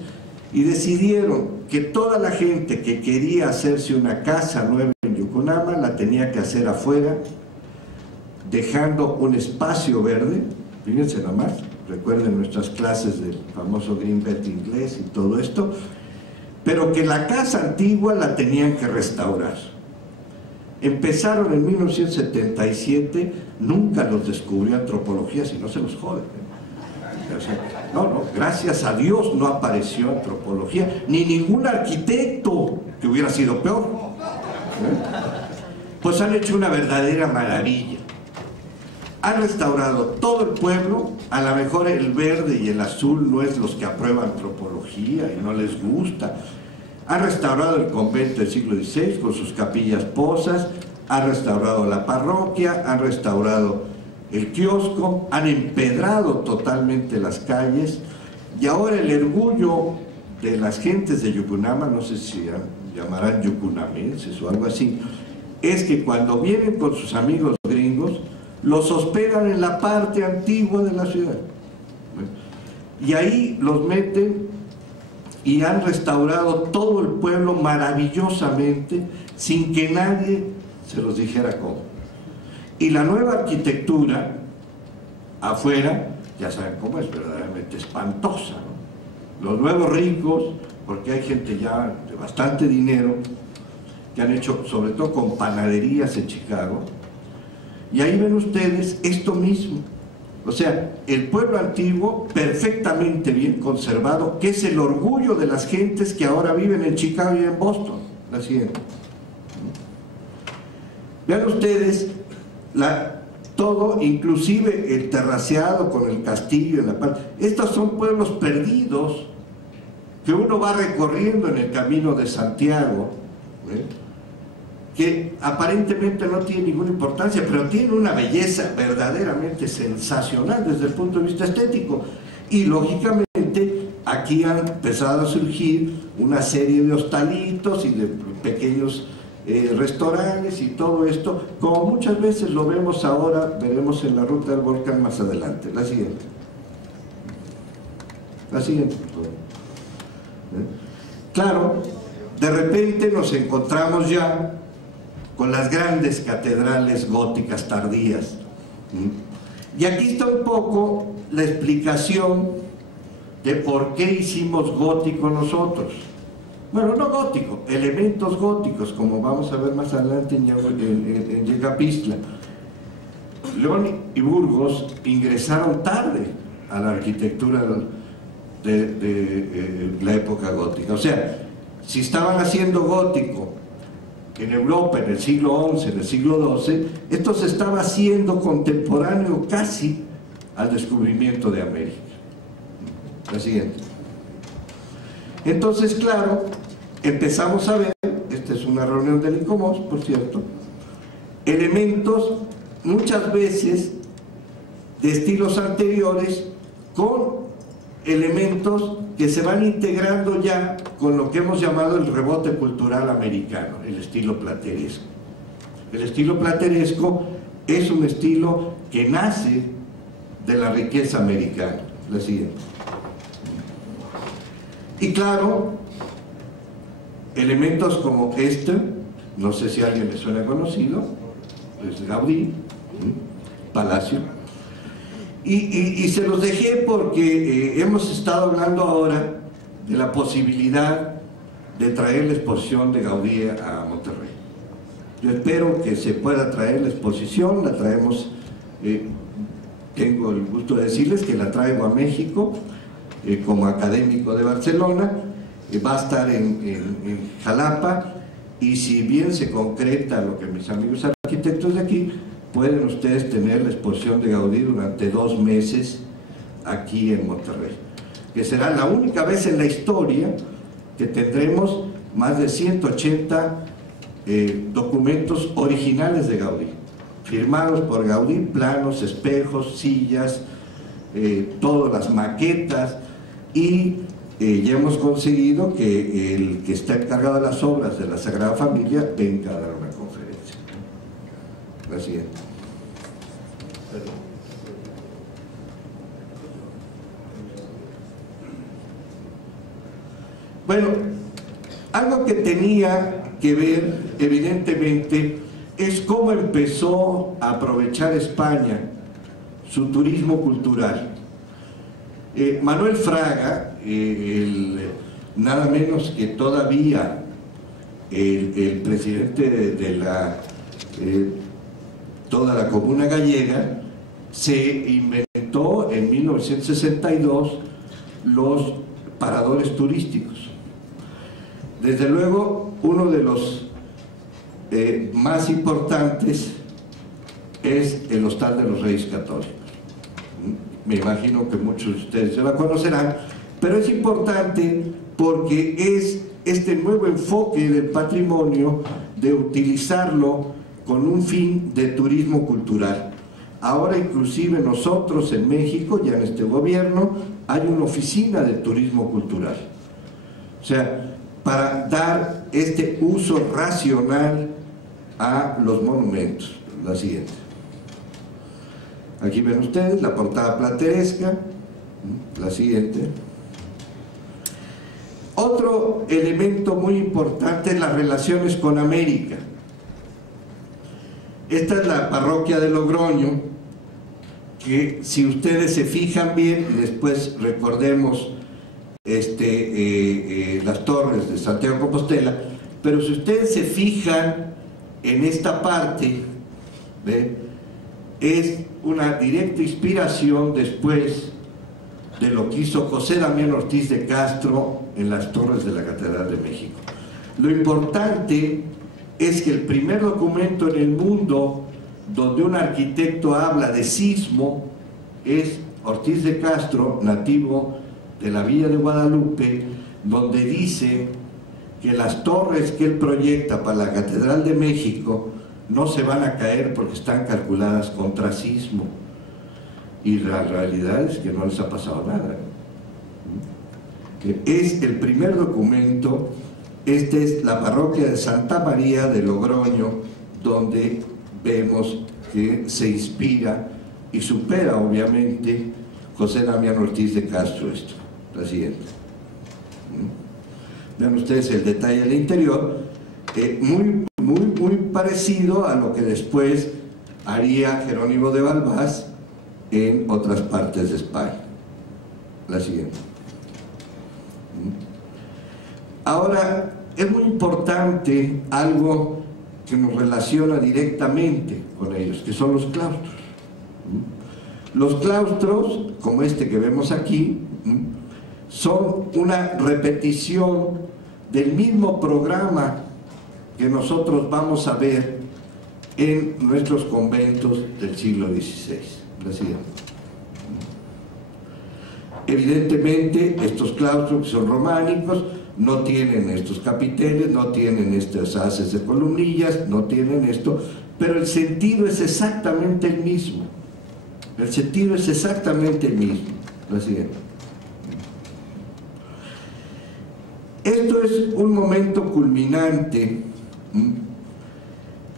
y decidieron que toda la gente que quería hacerse una casa nueva en Yucunama la tenía que hacer afuera, dejando un espacio verde. Fíjense nomás, recuerden nuestras clases del famoso Green Belt inglés y todo esto, pero que la casa antigua la tenían que restaurar. Empezaron en 1977, nunca los descubrió antropología, si no se los jode. No, gracias a Dios no apareció antropología, ni ningún arquitecto, que hubiera sido peor. Pues han hecho una verdadera maravilla. Han restaurado todo el pueblo, a lo mejor el verde y el azul no es los que aprueban antropología y no les gusta. Han restaurado el convento del siglo XVI con sus capillas pozas, han restaurado la parroquia, han restaurado el kiosco, han empedrado totalmente las calles, y ahora el orgullo de las gentes de Yucunama, no sé si llamarán yucunamenses o algo así, es que cuando vienen con sus amigos gringos, los hospedan en la parte antigua de la ciudad. Y ahí los meten y han restaurado todo el pueblo maravillosamente, sin que nadie se los dijera cómo. Y la nueva arquitectura afuera, ya saben cómo es, verdaderamente espantosa, ¿no? Los nuevos ricos, porque hay gente ya de bastante dinero, que han hecho, sobre todo con panaderías en Chicago, y ahí ven ustedes esto mismo. O sea, el pueblo antiguo perfectamente bien conservado, que es el orgullo de las gentes que ahora viven en Chicago y en Boston. La siguiente. Vean ustedes todo, inclusive el terraceado con el castillo en la parte. Estos son pueblos perdidos que uno va recorriendo en el camino de Santiago, que aparentemente no tiene ninguna importancia, pero tiene una belleza verdaderamente sensacional desde el punto de vista estético. Y lógicamente aquí han empezado a surgir una serie de hostalitos y de pequeños restaurantes y todo esto, como muchas veces lo vemos ahora, veremos en la ruta del volcán más adelante. La siguiente. La siguiente, por favor. Claro, de repente nos encontramos ya con las grandes catedrales góticas tardías. Y aquí está un poco la explicación de por qué hicimos gótico nosotros. Bueno, no gótico, elementos góticos, como vamos a ver más adelante en Yecapistla. León y Burgos ingresaron tarde a la arquitectura de la época gótica. O sea, si estaban haciendo gótico en Europa en el siglo XI, en el siglo XII, esto se estaba haciendo contemporáneo casi al descubrimiento de América. La siguiente. Entonces, claro, empezamos a ver, esta es una reunión del ICOMOS, por cierto, elementos muchas veces de estilos anteriores con elementos que se van integrando ya con lo que hemos llamado el rebote cultural americano, el estilo plateresco. El estilo plateresco es un estilo que nace de la riqueza americana. La siguiente. Y claro, elementos como este, no sé si a alguien le suena conocido, es Gaudí, Palacio. Y se los dejé porque hemos estado hablando ahora de la posibilidad de traer la exposición de Gaudí a Monterrey. Yo espero que se pueda traer la exposición, la traemos, tengo el gusto de decirles que la traigo a México como académico de Barcelona, va a estar en Jalapa, y si bien se concreta lo que mis amigos arquitectos de aquí, pueden ustedes tener la exposición de Gaudí durante 2 meses aquí en Monterrey, que será la única vez en la historia que tendremos más de 180 documentos originales de Gaudí, firmados por Gaudí, planos, espejos, sillas, todas las maquetas, y ya hemos conseguido que el que está encargado de las obras de la Sagrada Familia venga a dar una conferencia. La siguiente. Bueno, algo que tenía que ver evidentemente es cómo empezó a aprovechar España su turismo cultural. Manuel Fraga, nada menos que todavía el presidente de toda la Comuna Gallega, se inventó en 1962 los paradores turísticos. Desde luego, uno de los más importantes es el Hostal de los Reyes Católicos. Me imagino que muchos de ustedes se la conocerán, pero es importante porque es este nuevo enfoque del patrimonio de utilizarlo con un fin de turismo cultural. Ahora inclusive nosotros en México, ya en este gobierno, hay una oficina de turismo cultural. O sea, para dar este uso racional a los monumentos. La siguiente. Aquí ven ustedes la portada plateresca. La siguiente. Otro elemento muy importante es las relaciones con América. Esta es la parroquia de Logroño, que si ustedes se fijan bien, y después recordemos las torres de Santiago de Compostela, pero si ustedes se fijan en esta parte, ¿ve? Es una directa inspiración después de lo que hizo José Damián Ortiz de Castro en las torres de la Catedral de México. Lo importante es que el primer documento en el mundo donde un arquitecto habla de sismo es Ortiz de Castro, nativo de la Villa de Guadalupe, donde dice que las torres que él proyecta para la Catedral de México no se van a caer porque están calculadas contra sismo. Y la realidad es que no les ha pasado nada. Es el primer documento. Esta es la parroquia de Santa María de Logroño, donde vemos que se inspira y supera obviamente José Damián Ortiz de Castro esto. La siguiente. Vean ustedes el detalle del interior, muy parecido a lo que después haría Jerónimo de Balbás en otras partes de España. La siguiente. Ahora, es muy importante algo que nos relaciona directamente con ellos, que son los claustros. Los claustros, como este que vemos aquí, son una repetición del mismo programa que nosotros vamos a ver en nuestros conventos del siglo XVI. La siguiente. Evidentemente, estos claustros que son románicos no tienen estos capiteles, no tienen estas haces de columnillas, no tienen esto, pero el sentido es exactamente el mismo. El sentido es exactamente el mismo. La siguiente. Esto es un momento culminante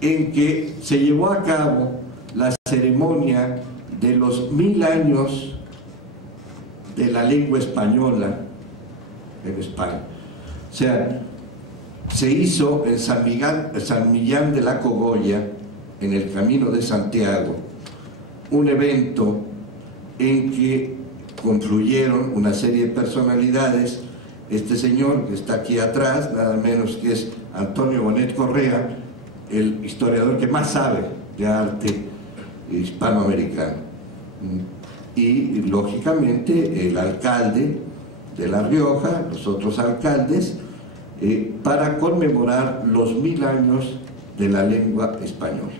en que se llevó a cabo la ceremonia de los 1000 años de la lengua española en España. O sea, se hizo en San Millán de la Cogolla, en el Camino de Santiago, un evento en que confluyeron una serie de personalidades. Este señor que está aquí atrás, nada menos que es Antonio Bonet Correa, el historiador que más sabe de arte hispanoamericano. Y lógicamente el alcalde de La Rioja, los otros alcaldes, para conmemorar los 1000 años de la lengua española.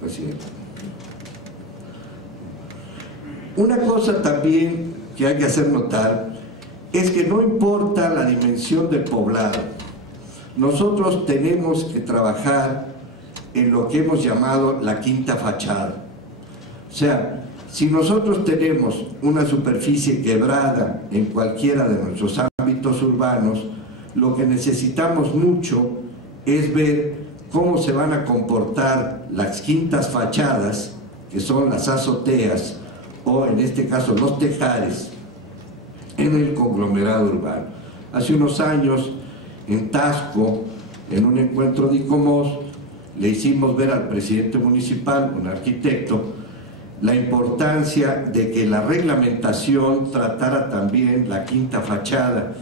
Presidente. Una cosa también que hay que hacer notar es que no importa la dimensión del poblado, nosotros tenemos que trabajar en lo que hemos llamado la quinta fachada. O sea, si nosotros tenemos una superficie quebrada en cualquiera de nuestros ámbitos urbanos, lo que necesitamos mucho es ver cómo se van a comportar las quintas fachadas, que son las azoteas, o en este caso los tejares, en el conglomerado urbano. Hace unos años, en Tasco, en un encuentro de ICOMOS, le hicimos ver al presidente municipal, un arquitecto, la importancia de que la reglamentación tratara también la quinta fachada,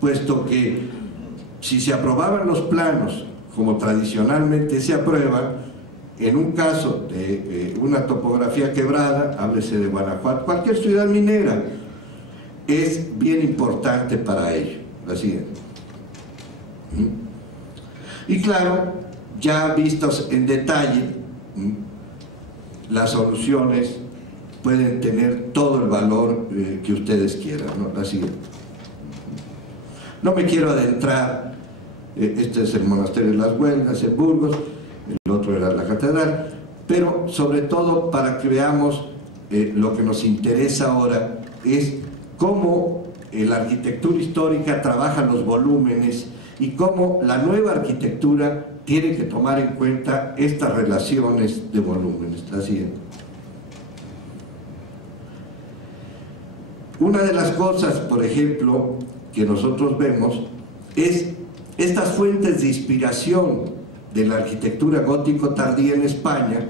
puesto que si se aprobaban los planos, como tradicionalmente se aprueban, en un caso de una topografía quebrada, háblese de Guanajuato, cualquier ciudad minera, es bien importante para ello. La siguiente. Y claro, ya vistos en detalle, las soluciones pueden tener todo el valor que ustedes quieran, ¿no? Así. No me quiero adentrar, este es el monasterio de las Huelgas en Burgos, el otro era la catedral, pero sobre todo para que veamos lo que nos interesa ahora es cómo la arquitectura histórica trabaja los volúmenes y cómo la nueva arquitectura tiene que tomar en cuenta estas relaciones de volúmenes. Así. Una de las cosas, por ejemplo, que nosotros vemos es estas fuentes de inspiración de la arquitectura gótico tardía en España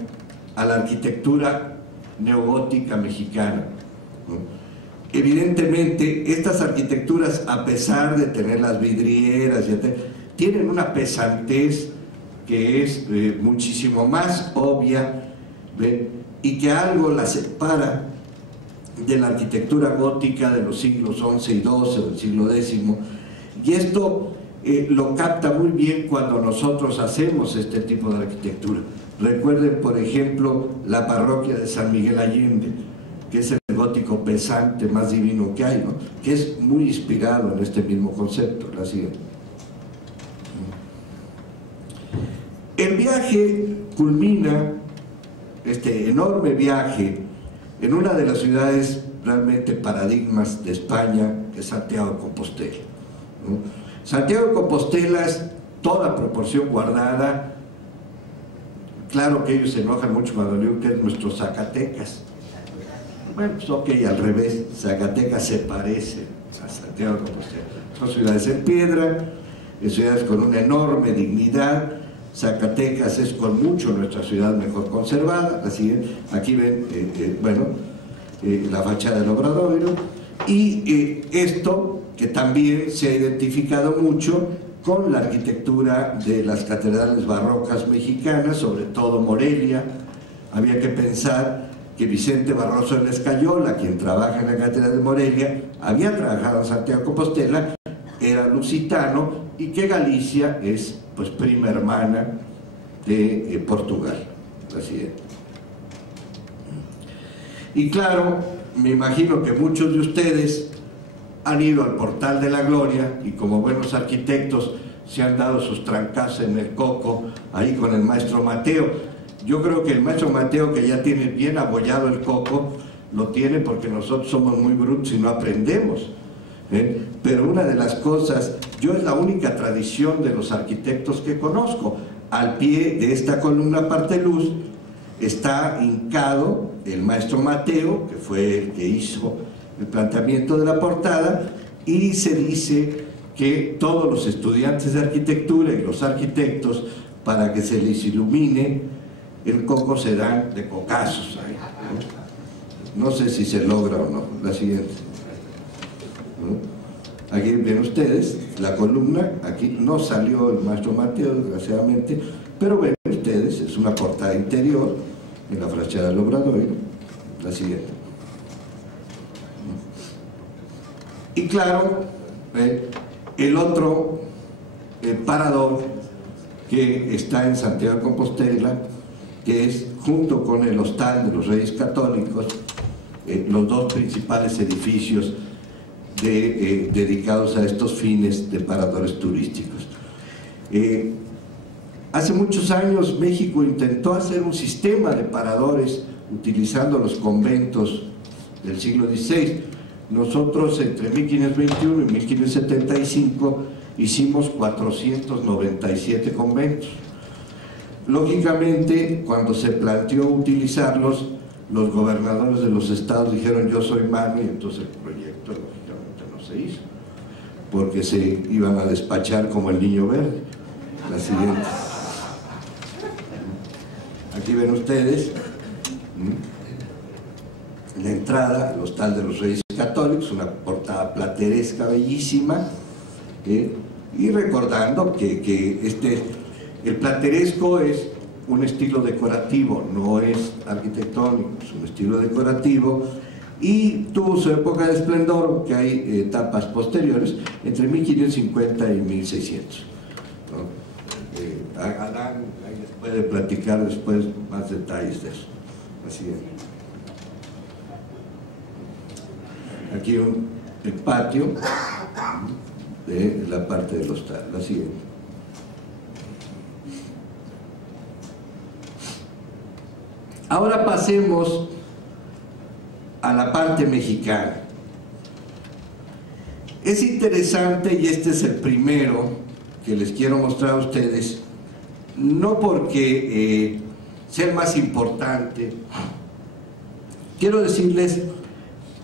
a la arquitectura neogótica mexicana, ¿no? Evidentemente, estas arquitecturas, a pesar de tener las vidrieras, tienen una pesantez que es muchísimo más obvia, ¿ve? Y que algo la separa de la arquitectura gótica de los siglos XI y XII o del siglo X, y esto lo capta muy bien cuando nosotros hacemos este tipo de arquitectura. Recuerden, por ejemplo, la parroquia de San Miguel Allende, que es el gótico pesante más divino que hay, ¿no? Que es muy inspirado en este mismo concepto. La siguiente. El viaje culmina, este enorme viaje, en una de las ciudades realmente paradigmas de España, que es Santiago de Compostela, ¿no? Santiago de Compostela es toda proporción guardada. Claro que ellos se enojan mucho cuando digo que es nuestro Zacatecas. Bueno, pues ok, al revés, Zacatecas se parece a Santiago de Compostela. Son ciudades en piedra, ciudades con una enorme dignidad. Zacatecas es con mucho nuestra ciudad mejor conservada. Así, aquí ven, la fachada del Obradoiro, y esto que también se ha identificado mucho con la arquitectura de las catedrales barrocas mexicanas, sobre todo Morelia. Había que pensar que Vicente Barroso de Escayola, quien trabaja en la catedral de Morelia, había trabajado en Santiago de Compostela, era lusitano, y que Galicia es pues prima hermana de Portugal. Así es. Y claro, me imagino que muchos de ustedes han ido al Portal de la Gloria y como buenos arquitectos se han dado sus trancazos en el coco ahí con el maestro Mateo. Yo creo que el maestro Mateo, que ya tiene bien abollado el coco, lo tiene porque nosotros somos muy brutos y no aprendemos. Pero una de las cosas, yo es la única tradición de los arquitectos que conozco. Al pie de esta columna Parteluz está hincado el maestro Mateo, que fue el que hizo el planteamiento de la portada, y se dice que todos los estudiantes de arquitectura y los arquitectos, para que se les ilumine el coco, se dan de cocazos ahí, ¿no? No sé si se logra o no. La siguiente, ¿no? Aquí ven ustedes la columna. Aquí no salió el maestro Mateo, desgraciadamente, pero ven ustedes, es una portada interior en la fachada del Obradoiro. La siguiente. Y claro, el otro parador que está en Santiago de Compostela, que es, junto con el Hostal de los Reyes Católicos, los dos principales edificios dedicados a estos fines de paradores turísticos. Hace muchos años México intentó hacer un sistema de paradores utilizando los conventos del siglo XVI. Nosotros entre 1521 y 1575 hicimos 497 conventos. Lógicamente, cuando se planteó utilizarlos, los gobernadores de los estados dijeron yo soy mano, y entonces el proyecto lógicamente no se hizo, porque se iban a despachar como el niño verde. La siguiente. Aquí ven ustedes la entrada al Hostal de los Reyes Católicos, una portada plateresca bellísima, y recordando que el plateresco es un estilo decorativo, no es arquitectónico, es un estilo decorativo, y tuvo su época de esplendor, que hay etapas posteriores, entre 1550 y 1600. ¿No? Adán ahí les puede platicar después más detalles de eso. Así es. Aquí el patio de la parte del hostal. La siguiente. Ahora pasemos a la parte mexicana. Es interesante, y este es el primero que les quiero mostrar a ustedes, no porque sea el más importante. Quiero decirles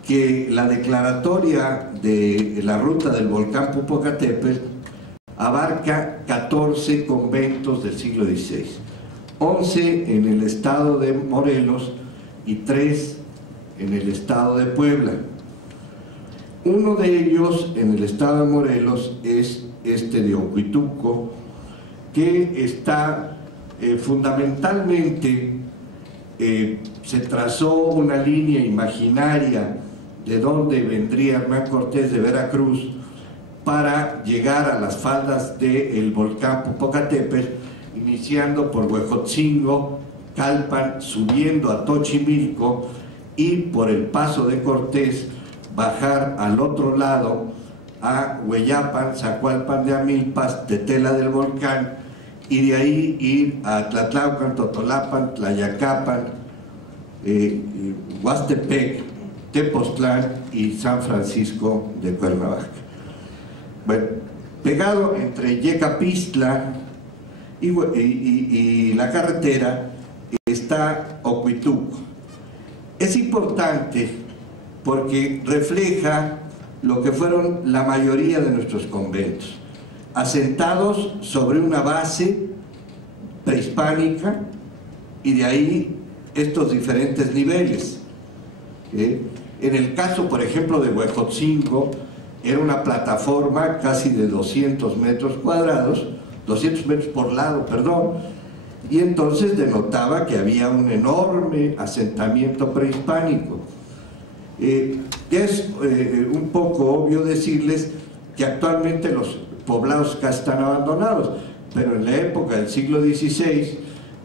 que la declaratoria de la ruta del volcán Popocatépetl abarca 14 conventos del siglo XVI, 11 en el estado de Morelos y 3 en el estado de Puebla. Uno de ellos en el estado de Morelos es este de Ocuituco, que está fundamentalmente, se trazó una línea imaginaria de dónde vendría Hernán Cortés de Veracruz para llegar a las faldas del volcán Popocatépetl, iniciando por Huejotzingo, Calpan, subiendo a Xochimilco y por el paso de Cortés bajar al otro lado a Hueyapan, Zacualpan de Amilpas, Tetela del Volcán, y de ahí ir a Tlatlaucan, Totolapan, Tlayacapan, Huastepec, Tepoztlán y San Francisco de Cuernavaca. Bueno, pegado entre Yecapistla y la carretera está Ocuituco. Es importante porque refleja lo que fueron la mayoría de nuestros conventos, asentados sobre una base prehispánica, y de ahí estos diferentes niveles. En el caso, por ejemplo, de Huejotzingo, era una plataforma casi de 200 metros cuadrados, 200 metros por lado, perdón, y entonces denotaba que había un enorme asentamiento prehispánico. Es un poco obvio decirles que actualmente los poblados casi están abandonados, pero en la época del siglo XVI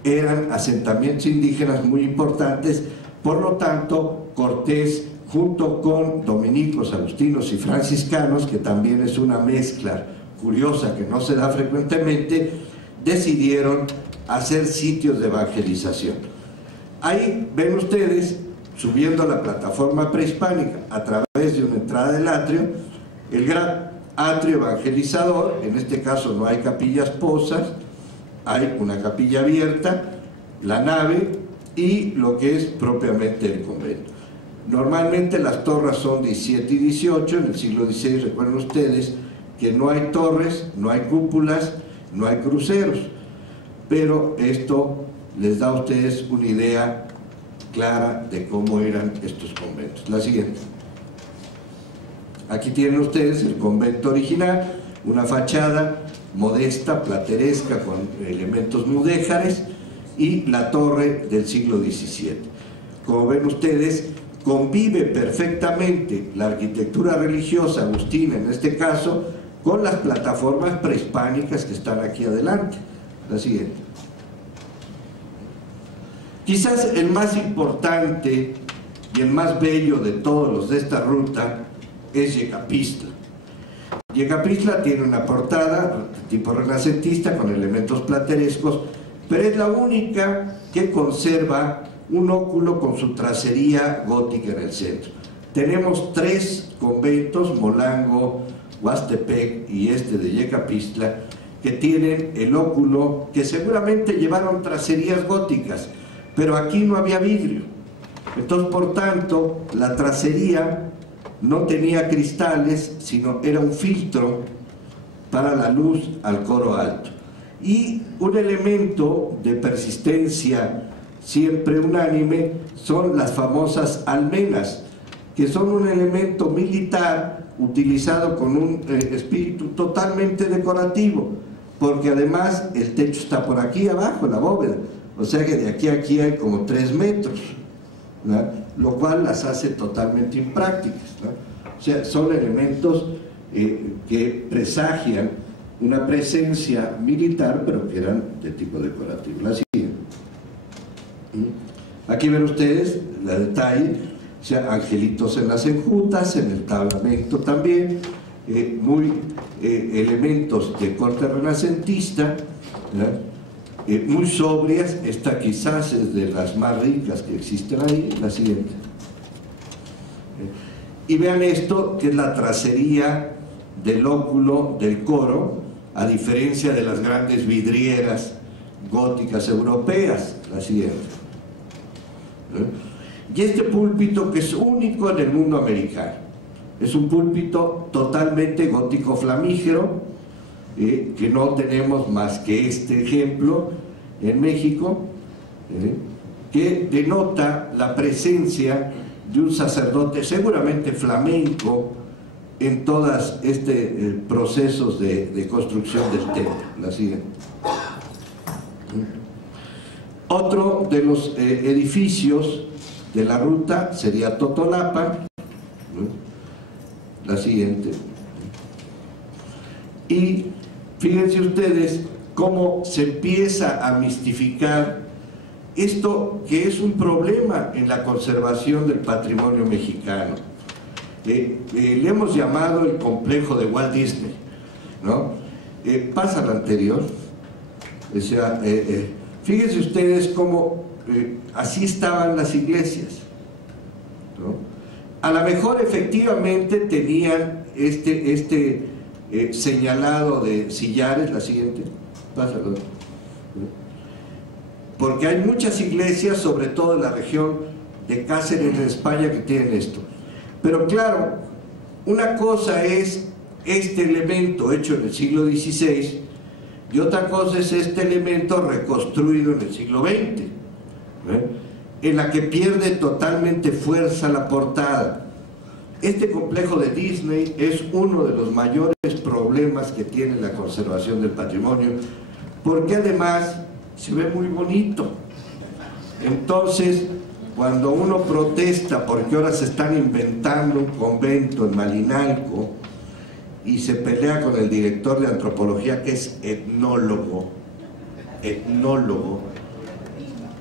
eran asentamientos indígenas muy importantes. Por lo tanto, Cortés, junto con dominicos, agustinos y franciscanos, que también es una mezcla curiosa que no se da frecuentemente, decidieron hacer sitios de evangelización. Ahí ven ustedes, subiendo la plataforma prehispánica a través de una entrada del atrio, el gran atrio evangelizador. En este caso no hay capillas posas, hay una capilla abierta, la nave y lo que es propiamente el convento. Normalmente las torres son 17 y 18, en el siglo XVI recuerden ustedes que no hay torres, no hay cúpulas, no hay cruceros, pero esto les da a ustedes una idea clara de cómo eran estos conventos. La siguiente. Aquí tienen ustedes el convento original, una fachada modesta, plateresca, con elementos mudéjares, y la torre del siglo XVII. Como ven ustedes, convive perfectamente la arquitectura religiosa agustina, en este caso, con las plataformas prehispánicas que están aquí adelante. La siguiente. Quizás el más importante y el más bello de todos los de esta ruta es Yecapistla. Yecapistla tiene una portada tipo renacentista con elementos platerescos, pero es la única que conserva un óculo con su tracería gótica en el centro. Tenemos 3 conventos, Molango, Huastepec y este de Yecapistla, que tienen el óculo, que seguramente llevaron tracerías góticas, pero aquí no había vidrio. Entonces, por tanto, la tracería no tenía cristales, sino era un filtro para la luz al coro alto. Y un elemento de persistencia siempre unánime son las famosas almenas, que son un elemento militar utilizado con un espíritu totalmente decorativo, porque además el techo está por aquí abajo, la bóveda, o sea que de aquí a aquí hay como 3 metros, ¿no? Lo cual las hace totalmente imprácticas, ¿no? O sea, son elementos que presagian una presencia militar, pero que eran de tipo decorativo. La siguiente. Aquí ven ustedes la detalle, o sea, angelitos en las enjutas, en el tablamento también, elementos de corte renacentista, muy sobrias. Esta quizás es de las más ricas que existen ahí, la siguiente. Y vean esto, que es la tracería del óculo del coro, a diferencia de las grandes vidrieras góticas europeas, la siguiente. Y este púlpito, que es único en el mundo americano, es un púlpito totalmente gótico flamígero, que no tenemos más que este ejemplo en México, que denota la presencia de un sacerdote seguramente flamenco en todos procesos de construcción del templo. La siguiente. Otro de los edificios de la ruta sería Totolapan, la siguiente. Y fíjense ustedes cómo se empieza a mistificar esto, que es un problema en la conservación del patrimonio mexicano. Le hemos llamado el complejo de Walt Disney, ¿no? Pasa al anterior. O sea, fíjense ustedes cómo así estaban las iglesias, ¿no? A lo mejor efectivamente tenían señalado de sillares, la siguiente, pásalo, porque hay muchas iglesias, sobre todo en la región de Cáceres, en España, que tienen esto. Pero claro, una cosa es este elemento hecho en el siglo XVI y otra cosa es este elemento reconstruido en el siglo XX, en la que pierde totalmente fuerza la portada. Este complejo de Disney es uno de los mayores problemas que tiene la conservación del patrimonio, porque además se ve muy bonito. Entonces, cuando uno protesta porque ahora se están inventando un convento en Malinalco y se pelea con el director de antropología, que es etnólogo,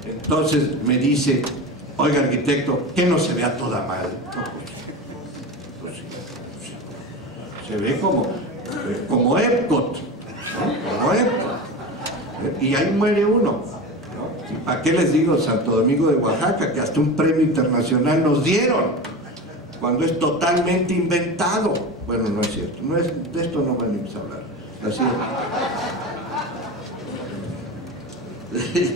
entonces me dice: oiga, arquitecto, que no se vea toda mal. Pues, se ve como Epcot, ¿no? Como Epcot. Y ahí muere uno, ¿no? ¿Y para qué les digo Santo Domingo de Oaxaca, que hasta un premio internacional nos dieron, cuando es totalmente inventado? Bueno, no es cierto, de esto no venimos a hablar. Así es.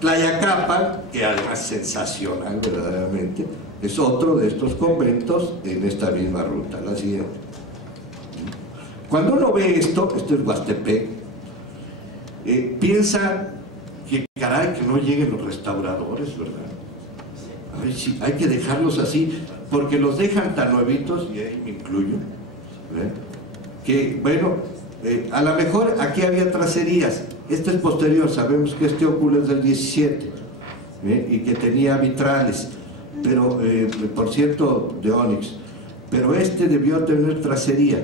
Tlayacapan, que además es sensacional verdaderamente, es otro de estos conventos en esta misma ruta. La siguiente. Cuando uno ve esto es Huastepec, piensa que caray, que no lleguen los restauradores, ¿verdad? A ver, sí, hay que dejarlos así, porque los dejan tan nuevitos, y ahí me incluyo, que bueno, a lo mejor aquí había tracerías. Este es posterior, sabemos que este óculo es del 17 y que tenía vitrales, pero por cierto de ónix, pero este debió tener tracería.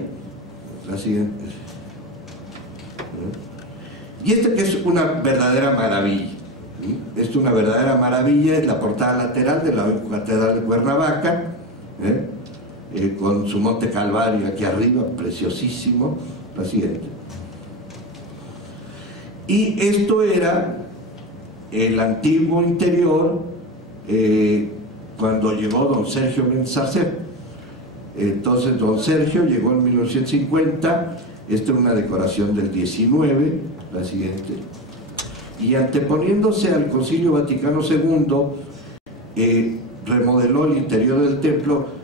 La siguiente. Y este, que es una verdadera maravilla, es una verdadera maravilla, es la portada lateral de la Catedral de Cuernavaca, con su Monte Calvario aquí arriba, preciosísimo. La siguiente. Y esto era el antiguo interior cuando llegó don Sergio Benzarcep. Entonces don Sergio llegó en 1950, esta es una decoración del 19, la siguiente. Y anteponiéndose al Concilio Vaticano II, remodeló el interior del templo.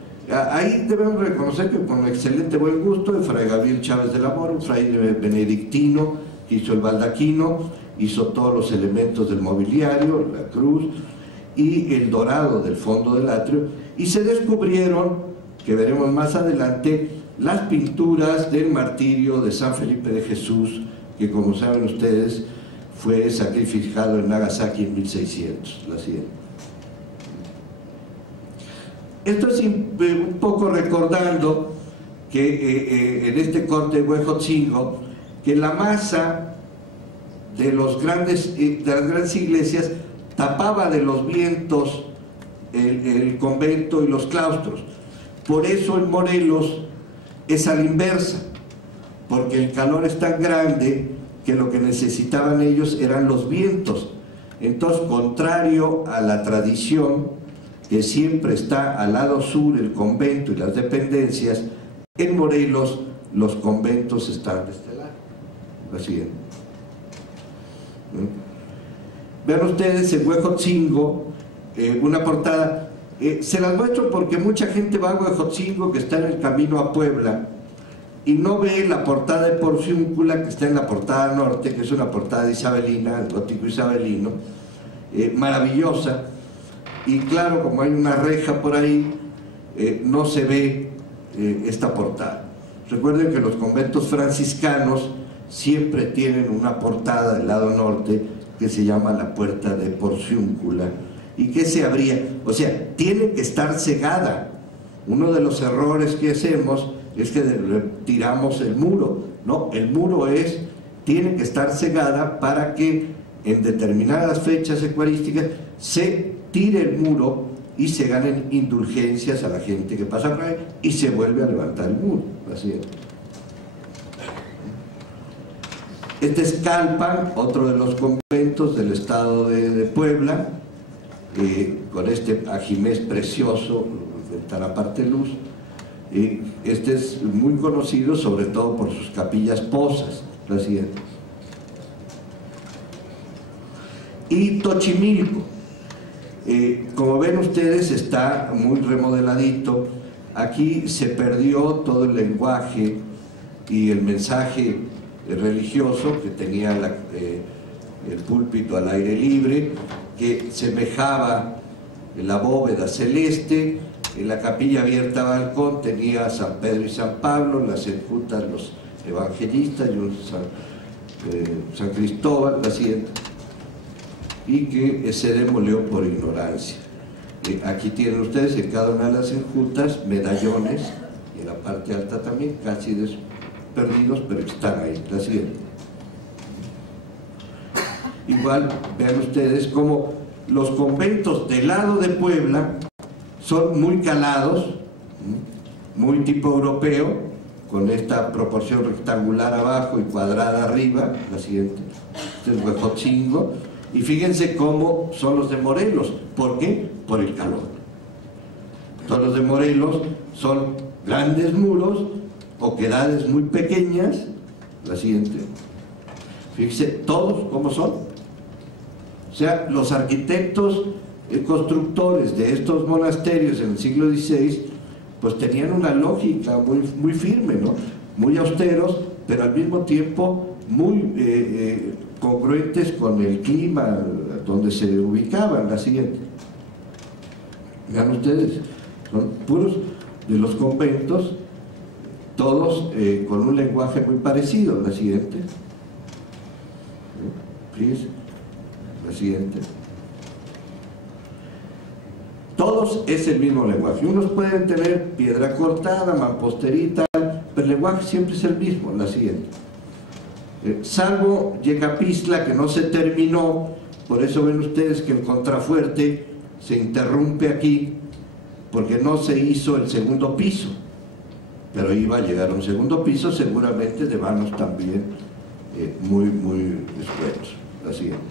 Ahí debemos reconocer que con excelente buen gusto de Fray Gabriel Chávez del Amor, un fraile benedictino, que hizo el baldaquino, hizo todos los elementos del mobiliario, la cruz y el dorado del fondo del atrio, y se descubrieron, que veremos más adelante, las pinturas del martirio de San Felipe de Jesús, que como saben ustedes fue sacrificado en Nagasaki en 1600. La siguiente. Esto es un poco recordando que en este corte de Huejotzingo, que la masa de las grandes iglesias tapaba de los vientos el convento y los claustros. Por eso en Morelos es a la inversa, porque el calor es tan grande que lo que necesitaban ellos eran los vientos. Entonces, contrario a la tradición, que siempre está al lado sur el convento y las dependencias, en Morelos los conventos están de este lado. Así es. Vean ustedes en Huejotzingo, una portada. Se las muestro porque mucha gente va a Huejotzingo, que está en el camino a Puebla, y no ve la portada de Porciúncula, que está en la portada norte, que es una portada isabelina, el gótico isabelino, maravillosa. Y claro, como hay una reja por ahí, no se ve esta portada. Recuerden que los conventos franciscanos siempre tienen una portada del lado norte que se llama la puerta de Porciúncula, y que se abría, o sea, tiene que estar cegada. Uno de los errores que hacemos es que tiramos el muro. No, el muro tiene que estar cegada para que en determinadas fechas eucarísticas se tire el muro y se ganen indulgencias a la gente que pasa por ahí y se vuelve a levantar el muro. Así es. Este es Calpan, otro de los conventos del estado de Puebla, con este ajimez precioso, ventana parte luz. Este es muy conocido sobre todo por sus capillas posas. La siguiente. Y Tochimilco, como ven ustedes, está muy remodeladito. Aquí se perdió todo el lenguaje y el mensaje religioso que tenía el púlpito al aire libre, que semejaba la bóveda celeste. En la capilla abierta a balcón tenía a San Pedro y San Pablo, las enjutas los evangelistas y un San Cristóbal, la siguiente, y que se demolió por ignorancia. Aquí tienen ustedes en cada una de las enjutas medallones, y en la parte alta también, casi perdidos, pero están ahí. La siguiente. Igual, vean ustedes cómo los conventos del lado de Puebla son muy calados, muy tipo europeo, con esta proporción rectangular abajo y cuadrada arriba. La siguiente. Este es Huejotzingo. Y fíjense cómo son los de Morelos. ¿Por qué? Por el calor. Todos los de Morelos son grandes muros, oquedades muy pequeñas. La siguiente. Fíjense todos cómo son. O sea, los arquitectos constructores de estos monasterios en el siglo XVI, pues tenían una lógica muy firme, ¿no? Muy austeros, pero al mismo tiempo muy congruentes con el clima donde se ubicaban. La siguiente. Vean ustedes, son puros de los conventos, todos con un lenguaje muy parecido. La siguiente. Fíjense. La siguiente. Todos es el mismo lenguaje. Unos pueden tener piedra cortada, mamposterita, pero el lenguaje siempre es el mismo. La siguiente. Salvo Yecapistla, que no se terminó, por eso ven ustedes que el contrafuerte se interrumpe aquí, porque no se hizo el segundo piso, pero iba a llegar a un segundo piso, seguramente de vanos también muy escuetos. La siguiente.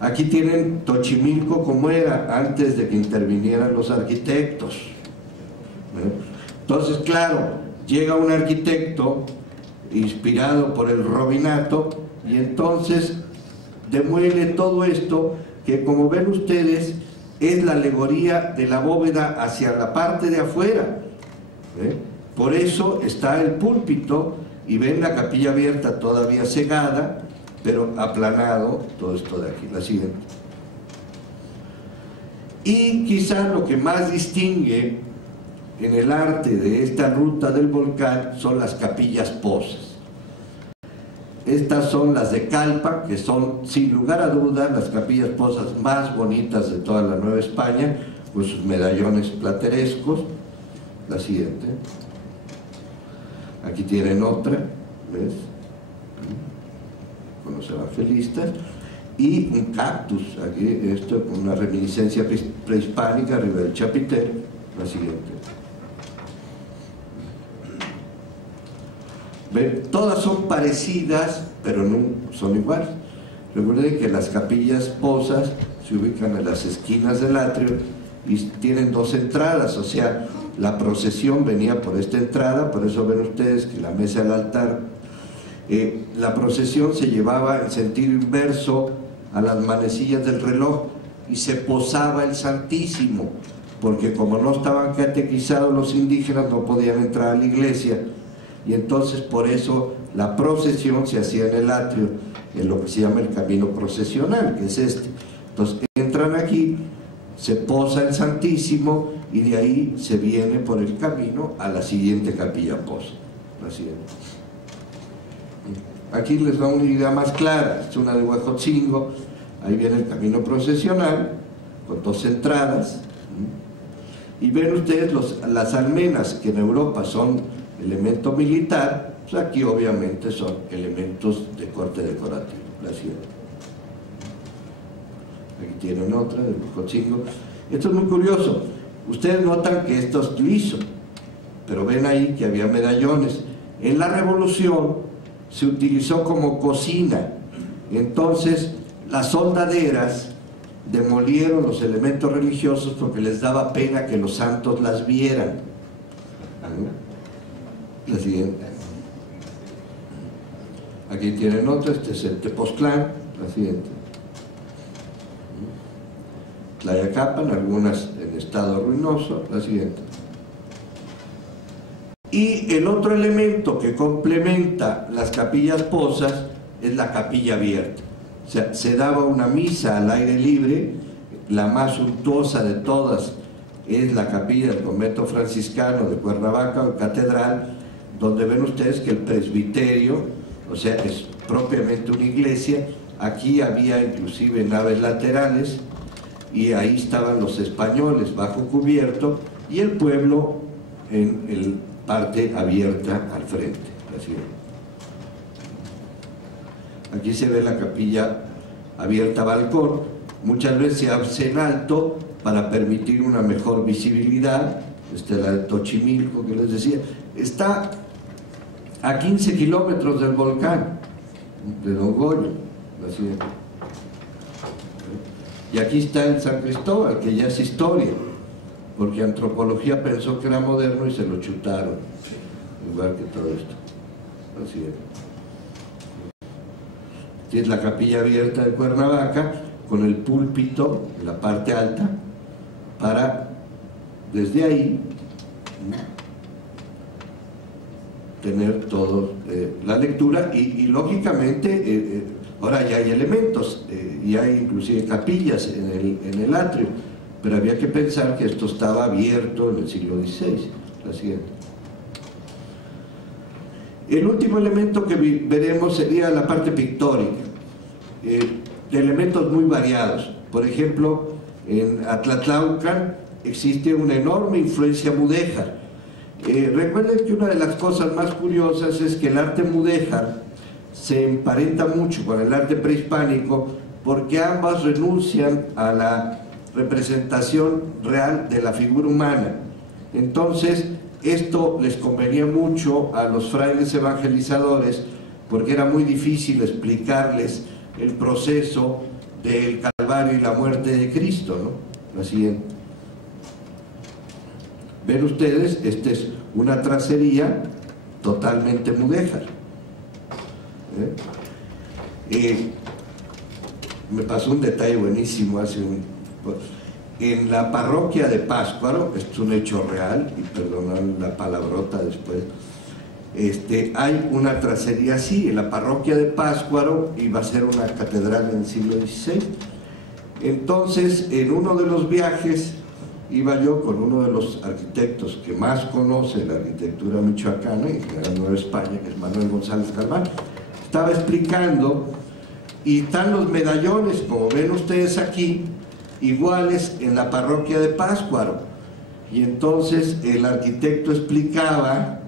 Aquí tienen Tochimilco como era antes de que intervinieran los arquitectos. Entonces, claro, llega un arquitecto inspirado por el Robinato y entonces demuele todo esto, que como ven ustedes es la alegoría de la bóveda hacia la parte de afuera. Por eso está el púlpito y ven la capilla abierta todavía cegada, pero aplanado todo esto de aquí. La siguiente. Y quizá lo que más distingue en el arte de esta ruta del volcán son las capillas posas. Estas son las de Calpa, que son sin lugar a dudas las capillas posas más bonitas de toda la Nueva España, con sus medallones platerescos. La siguiente. Aquí tienen otra, ¿ves? Con los evangelistas. y un cactus, aquí esto con una reminiscencia prehispánica arriba del chapitel, la siguiente. ¿Ven? Todas son parecidas, pero no son iguales. Recuerden que las capillas posas se ubican en las esquinas del atrio y tienen dos entradas, o sea, la procesión venía por esta entrada, por eso ven ustedes que la mesa del altar, la procesión se llevaba en sentido inverso a las manecillas del reloj y se posaba el Santísimo, porque como no estaban catequizados los indígenas no podían entrar a la iglesia, y entonces por eso la procesión se hacía en el atrio, en lo que se llama el camino procesional, que es este. Entonces entran aquí, se posa el Santísimo y de ahí se viene por el camino a la siguiente capilla posa, la siguiente. Aquí les da una idea más clara, es una de Huejotzingo, ahí viene el camino procesional con dos entradas, y ven ustedes las almenas, que en Europa son elemento militar, pues aquí obviamente son elementos de corte decorativo, la siguiente. Aquí tienen otra de Huejotzingo. Esto es muy curioso, ustedes notan que esto es liso, pero ven ahí que había medallones. En la Revolución se utilizó como cocina, entonces las soldaderas demolieron los elementos religiosos porque les daba pena que los santos las vieran. La siguiente. Aquí tienen otra, este es el Tepoztlán, la siguiente. Tlayacapan, algunas en estado ruinoso, la siguiente. Y el otro elemento que complementa las capillas posas es la capilla abierta. O sea, se daba una misa al aire libre, la más suntuosa de todas es la capilla del convento franciscano de Cuernavaca, o catedral, donde ven ustedes que el presbiterio, o sea, es propiamente una iglesia. Aquí había inclusive naves laterales y ahí estaban los españoles bajo cubierto y el pueblo en el parte abierta al frente. Así es. Aquí se ve la capilla abierta a balcón, muchas veces se hace en alto para permitir una mejor visibilidad. Esta es la de Tochimilco que les decía, está a 15 kilómetros del volcán de Don Goyo. Así es. Y aquí está el San Cristóbal, que ya es historia, porque antropología pensó que era moderno y se lo chutaron, igual que todo esto. Así es. Aquí es la capilla abierta de Cuernavaca, con el púlpito en la parte alta, para desde ahí tener todo la lectura y lógicamente ahora ya hay elementos y hay inclusive capillas en el atrio, pero había que pensar que esto estaba abierto en el siglo XVI. La siguiente. El último elemento que veremos sería la parte pictórica, de elementos muy variados. Por ejemplo, en Atlatlaucan existe una enorme influencia mudéjar. Recuerden que una de las cosas más curiosas es que el arte mudéjar se emparenta mucho con el arte prehispánico, porque ambas renuncian a la representación real de la figura humana. Entonces esto les convenía mucho a los frailes evangelizadores, porque era muy difícil explicarles el proceso del Calvario y la muerte de Cristo, ¿no? La siguiente. Ven ustedes, esta es una tracería totalmente mudéjar. Me pasó un detalle buenísimo en la parroquia de Pátzcuaro, esto es un hecho real, y perdonan la palabrota después, hay una tracería así, en la parroquia de Pátzcuaro iba a ser una catedral en el siglo XVI. Entonces, en uno de los viajes, iba yo con uno de los arquitectos que más conoce la arquitectura michoacana y en general Nueva España, que es Manuel González Galván. Estaba explicando y están los medallones, como ven ustedes aquí, iguales en la parroquia de Pátzcuaro. Y entonces el arquitecto explicaba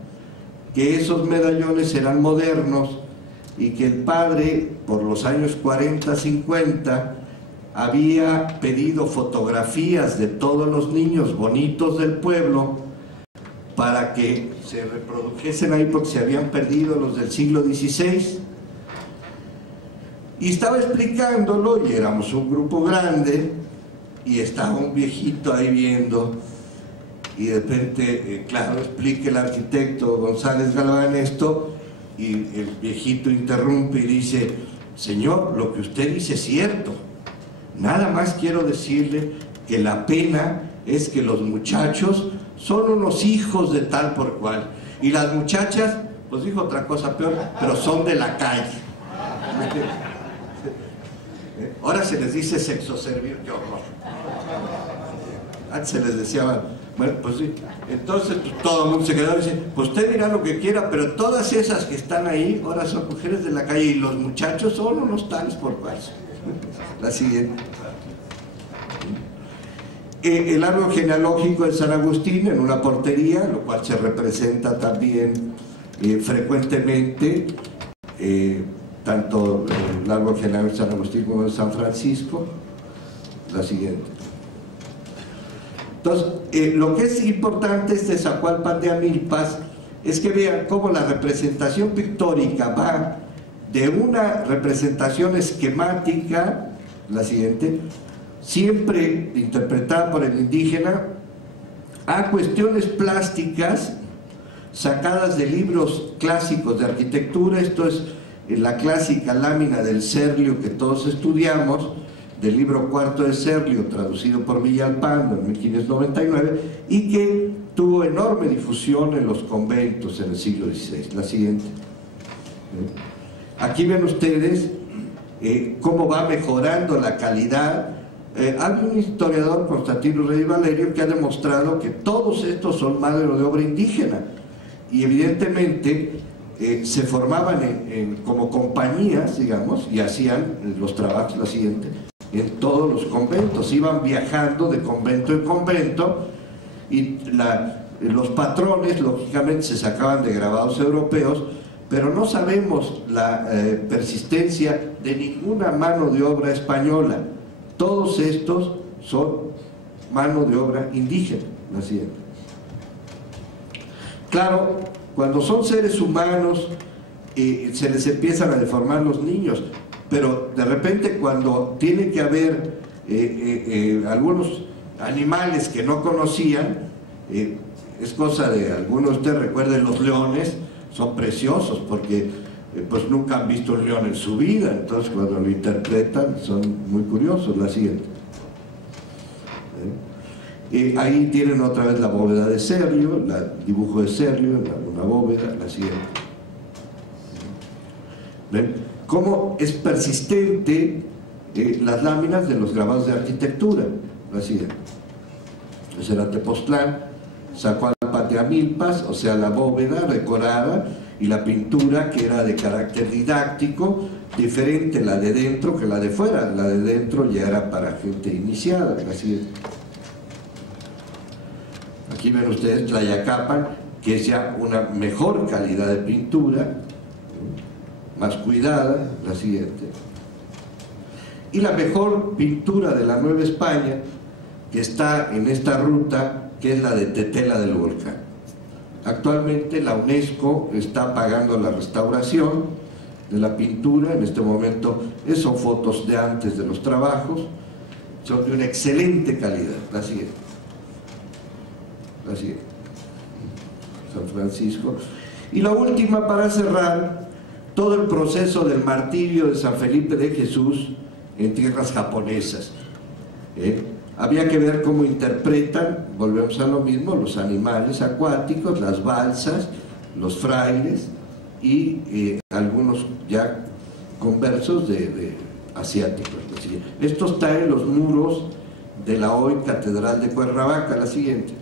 que esos medallones eran modernos, y que el padre, por los años 40, 50, había pedido fotografías de todos los niños bonitos del pueblo para que se reprodujesen ahí porque se habían perdido los del siglo XVI. Y estaba explicándolo y éramos un grupo grande y estaba un viejito ahí viendo y de repente, claro, explica el arquitecto González Galván esto y el viejito interrumpe y dice: señor, lo que usted dice es cierto, nada más quiero decirle que la pena es que los muchachos son unos hijos de tal por cual y las muchachas, pues dijo otra cosa peor, pero son de la calle. Ahora se les dice sexo servir, qué horror. Antes se les decía, bueno, pues sí. Entonces pues, todo el mundo se quedaba y dice: pues usted dirá lo que quiera, pero todas esas que están ahí ahora son mujeres de la calle y los muchachos son unos tales por cuales. La siguiente. El árbol genealógico de San Agustín en una portería, lo cual se representa también frecuentemente, tanto el árbol genealógico de San Agustín como de San Francisco. La siguiente. Entonces, lo que es importante de Zacualpan de Amilpas es que vean cómo la representación pictórica va de una representación esquemática, la siguiente, siempre interpretada por el indígena, a cuestiones plásticas sacadas de libros clásicos de arquitectura. Esto es la clásica lámina del Serlio que todos estudiamos, del libro cuarto de Serlio, traducido por Villalpando en 1599, y que tuvo enorme difusión en los conventos en el siglo XVI. La siguiente. Aquí ven ustedes cómo va mejorando la calidad. Hay un historiador, Constantino Rey Valerio, que ha demostrado que todos estos son mano de obra indígena y evidentemente se formaban como compañías, digamos, y hacían los trabajos, la siguiente, en todos los conventos, iban viajando de convento en convento y los patrones lógicamente se sacaban de grabados europeos, pero no sabemos la persistencia de ninguna mano de obra española. Todos estos son mano de obra indígena. La siguiente. Claro, cuando son seres humanos se les empiezan a deformar los niños, pero de repente cuando tiene que haber algunos animales que no conocían, es cosa de algunos de ustedes recuerden los leones, son preciosos porque pues nunca han visto un león en su vida, entonces cuando lo interpretan son muy curiosos. La siguiente. Ahí tienen otra vez la bóveda de Serlio, el dibujo de Serlio, una bóveda. La siguiente. ¿Ven? Cómo es persistente las láminas de los grabados de arquitectura. La siguiente. Ese era Tepoztlán, Zacualpan de Amilpas, o sea, la bóveda decorada, y la pintura que era de carácter didáctico, diferente la de dentro que la de fuera. La de dentro ya era para gente iniciada. La siguiente. Aquí ven ustedes Tlayacapan, que es ya una mejor calidad de pintura, más cuidada. La siguiente. Y la mejor pintura de la Nueva España, que está en esta ruta, que es la de Tetela del Volcán. Actualmente la UNESCO está pagando la restauración de la pintura. En este momento son fotos de antes de los trabajos, son de una excelente calidad. La siguiente. La siguiente. San Francisco. Y la última, para cerrar, todo el proceso del martirio de San Felipe de Jesús en tierras japonesas. Había que ver cómo interpretan, volvemos a lo mismo, los animales acuáticos, las balsas, los frailes y algunos ya conversos de asiáticos. Esto está en los muros de la hoy Catedral de Cuernavaca. La siguiente.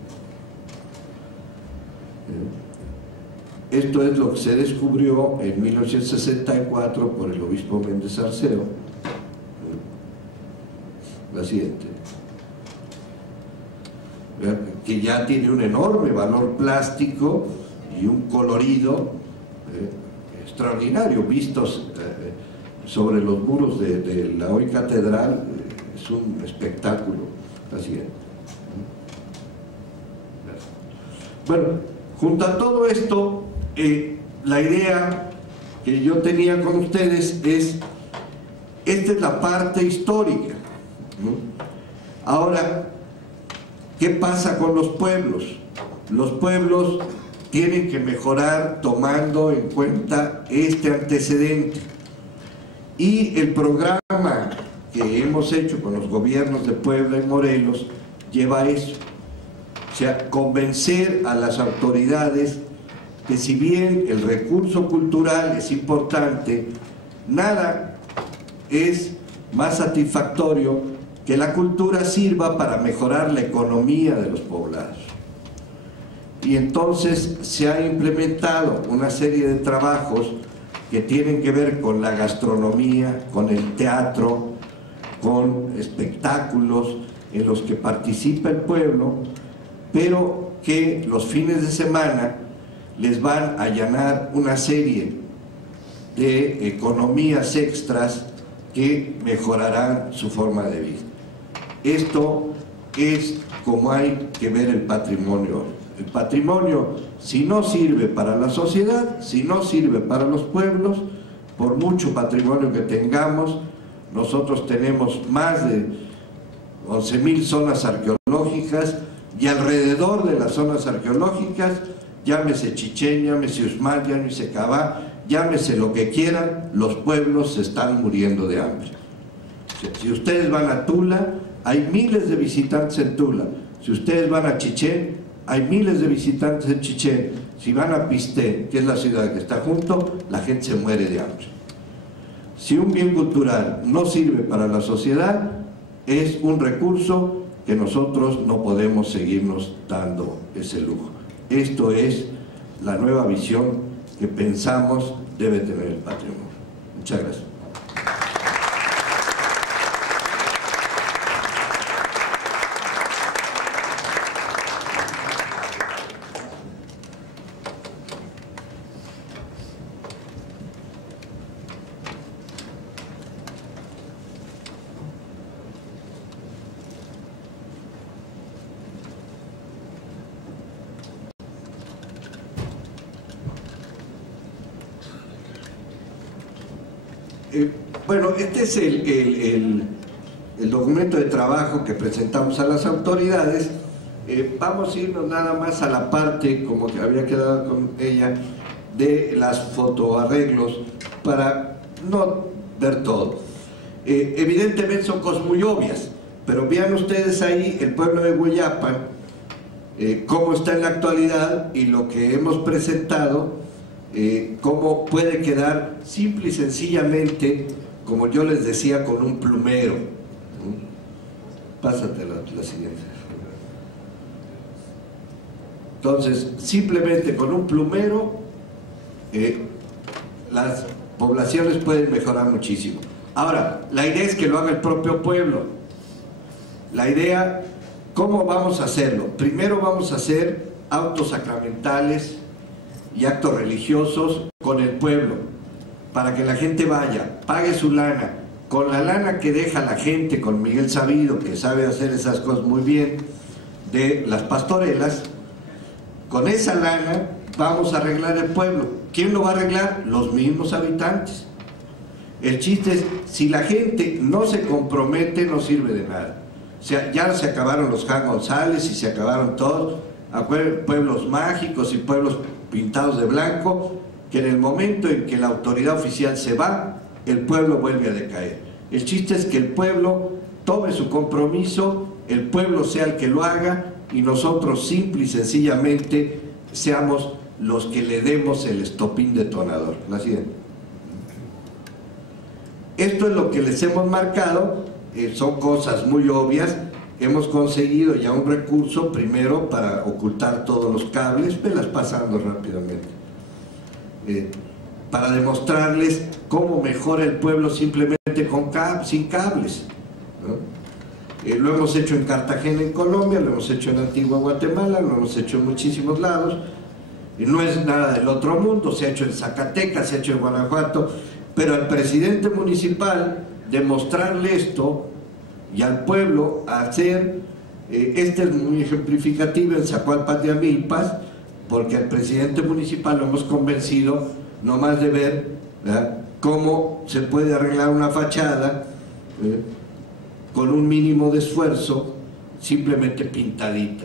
Esto es lo que se descubrió en 1964 por el obispo Méndez Arceo. La siguiente. Que ya tiene un enorme valor plástico y un colorido extraordinario, vistos sobre los muros de la hoy catedral es un espectáculo. Así es. Bueno, junto a todo esto, la idea que yo tenía con ustedes es, esta es la parte histórica, ¿no? Ahora, ¿qué pasa con los pueblos? Los pueblos tienen que mejorar tomando en cuenta este antecedente. Y el programa que hemos hecho con los gobiernos de Puebla y Morelos lleva a eso. O sea, convencer a las autoridades que si bien el recurso cultural es importante, nada es más satisfactorio que la cultura sirva para mejorar la economía de los poblados. Y entonces se ha implementado una serie de trabajos que tienen que ver con la gastronomía, con el teatro, con espectáculos en los que participa el pueblo, pero que los fines de semana les van a allanar una serie de economías extras que mejorarán su forma de vida. Esto es como hay que ver el patrimonio. El patrimonio, si no sirve para la sociedad, si no sirve para los pueblos, por mucho patrimonio que tengamos, nosotros tenemos más de 11.000 zonas arqueológicas, y alrededor de las zonas arqueológicas, llámese Chichén, llámese Uxmal, llámese Cabá, llámese lo que quieran, los pueblos se están muriendo de hambre. Si ustedes van a Tula, hay miles de visitantes en Tula. Si ustedes van a Chichén, hay miles de visitantes en Chichén. Si van a Pistén, que es la ciudad que está junto, la gente se muere de hambre. Si un bien cultural no sirve para la sociedad, es un recurso que nosotros no podemos seguirnos dando ese lujo. Esto es la nueva visión que pensamos debe tener el patrimonio. Muchas gracias. Bueno, este es el documento de trabajo que presentamos a las autoridades. Vamos a irnos nada más a la parte, como que había quedado con ella, de las fotoarreglos para no ver todo. Evidentemente son cosas muy obvias, pero vean ustedes ahí el pueblo de Hueyapan, cómo está en la actualidad y lo que hemos presentado, cómo puede quedar simple y sencillamente, como yo les decía, con un plumero. Pásate la siguiente. Entonces, simplemente con un plumero, las poblaciones pueden mejorar muchísimo. Ahora, la idea es que lo haga el propio pueblo. La idea, ¿cómo vamos a hacerlo? Primero vamos a hacer autos sacramentales y actos religiosos con el pueblo, para que la gente vaya, pague su lana, con la lana que deja la gente, con Miguel Sabido, que sabe hacer esas cosas muy bien, de las pastorelas. Con esa lana vamos a arreglar el pueblo. ¿Quién lo va a arreglar? Los mismos habitantes. El chiste es, si la gente no se compromete, no sirve de nada. O sea, ya se acabaron los Jan González y se acabaron todos, pueblos mágicos y pueblos pintados de blanco, que en el momento en que la autoridad oficial se va, el pueblo vuelve a decaer. El chiste es que el pueblo tome su compromiso, el pueblo sea el que lo haga, y nosotros simple y sencillamente seamos los que le demos el estopín detonador. La siguiente. Esto es lo que les hemos marcado, son cosas muy obvias. Hemos conseguido ya un recurso primero para ocultar todos los cables, velas pasando rápidamente, para demostrarles cómo mejora el pueblo simplemente sin cables, ¿no? Lo hemos hecho en Cartagena, en Colombia, lo hemos hecho en Antigua Guatemala, lo hemos hecho en muchísimos lados, y no es nada del otro mundo. Se ha hecho en Zacatecas, se ha hecho en Guanajuato, pero al presidente municipal demostrarle esto y al pueblo hacer, este es muy ejemplificativo en Zacualpan de Amilpas, porque al presidente municipal lo hemos convencido no más de ver, ¿verdad?, cómo se puede arreglar una fachada con un mínimo de esfuerzo, simplemente pintadita.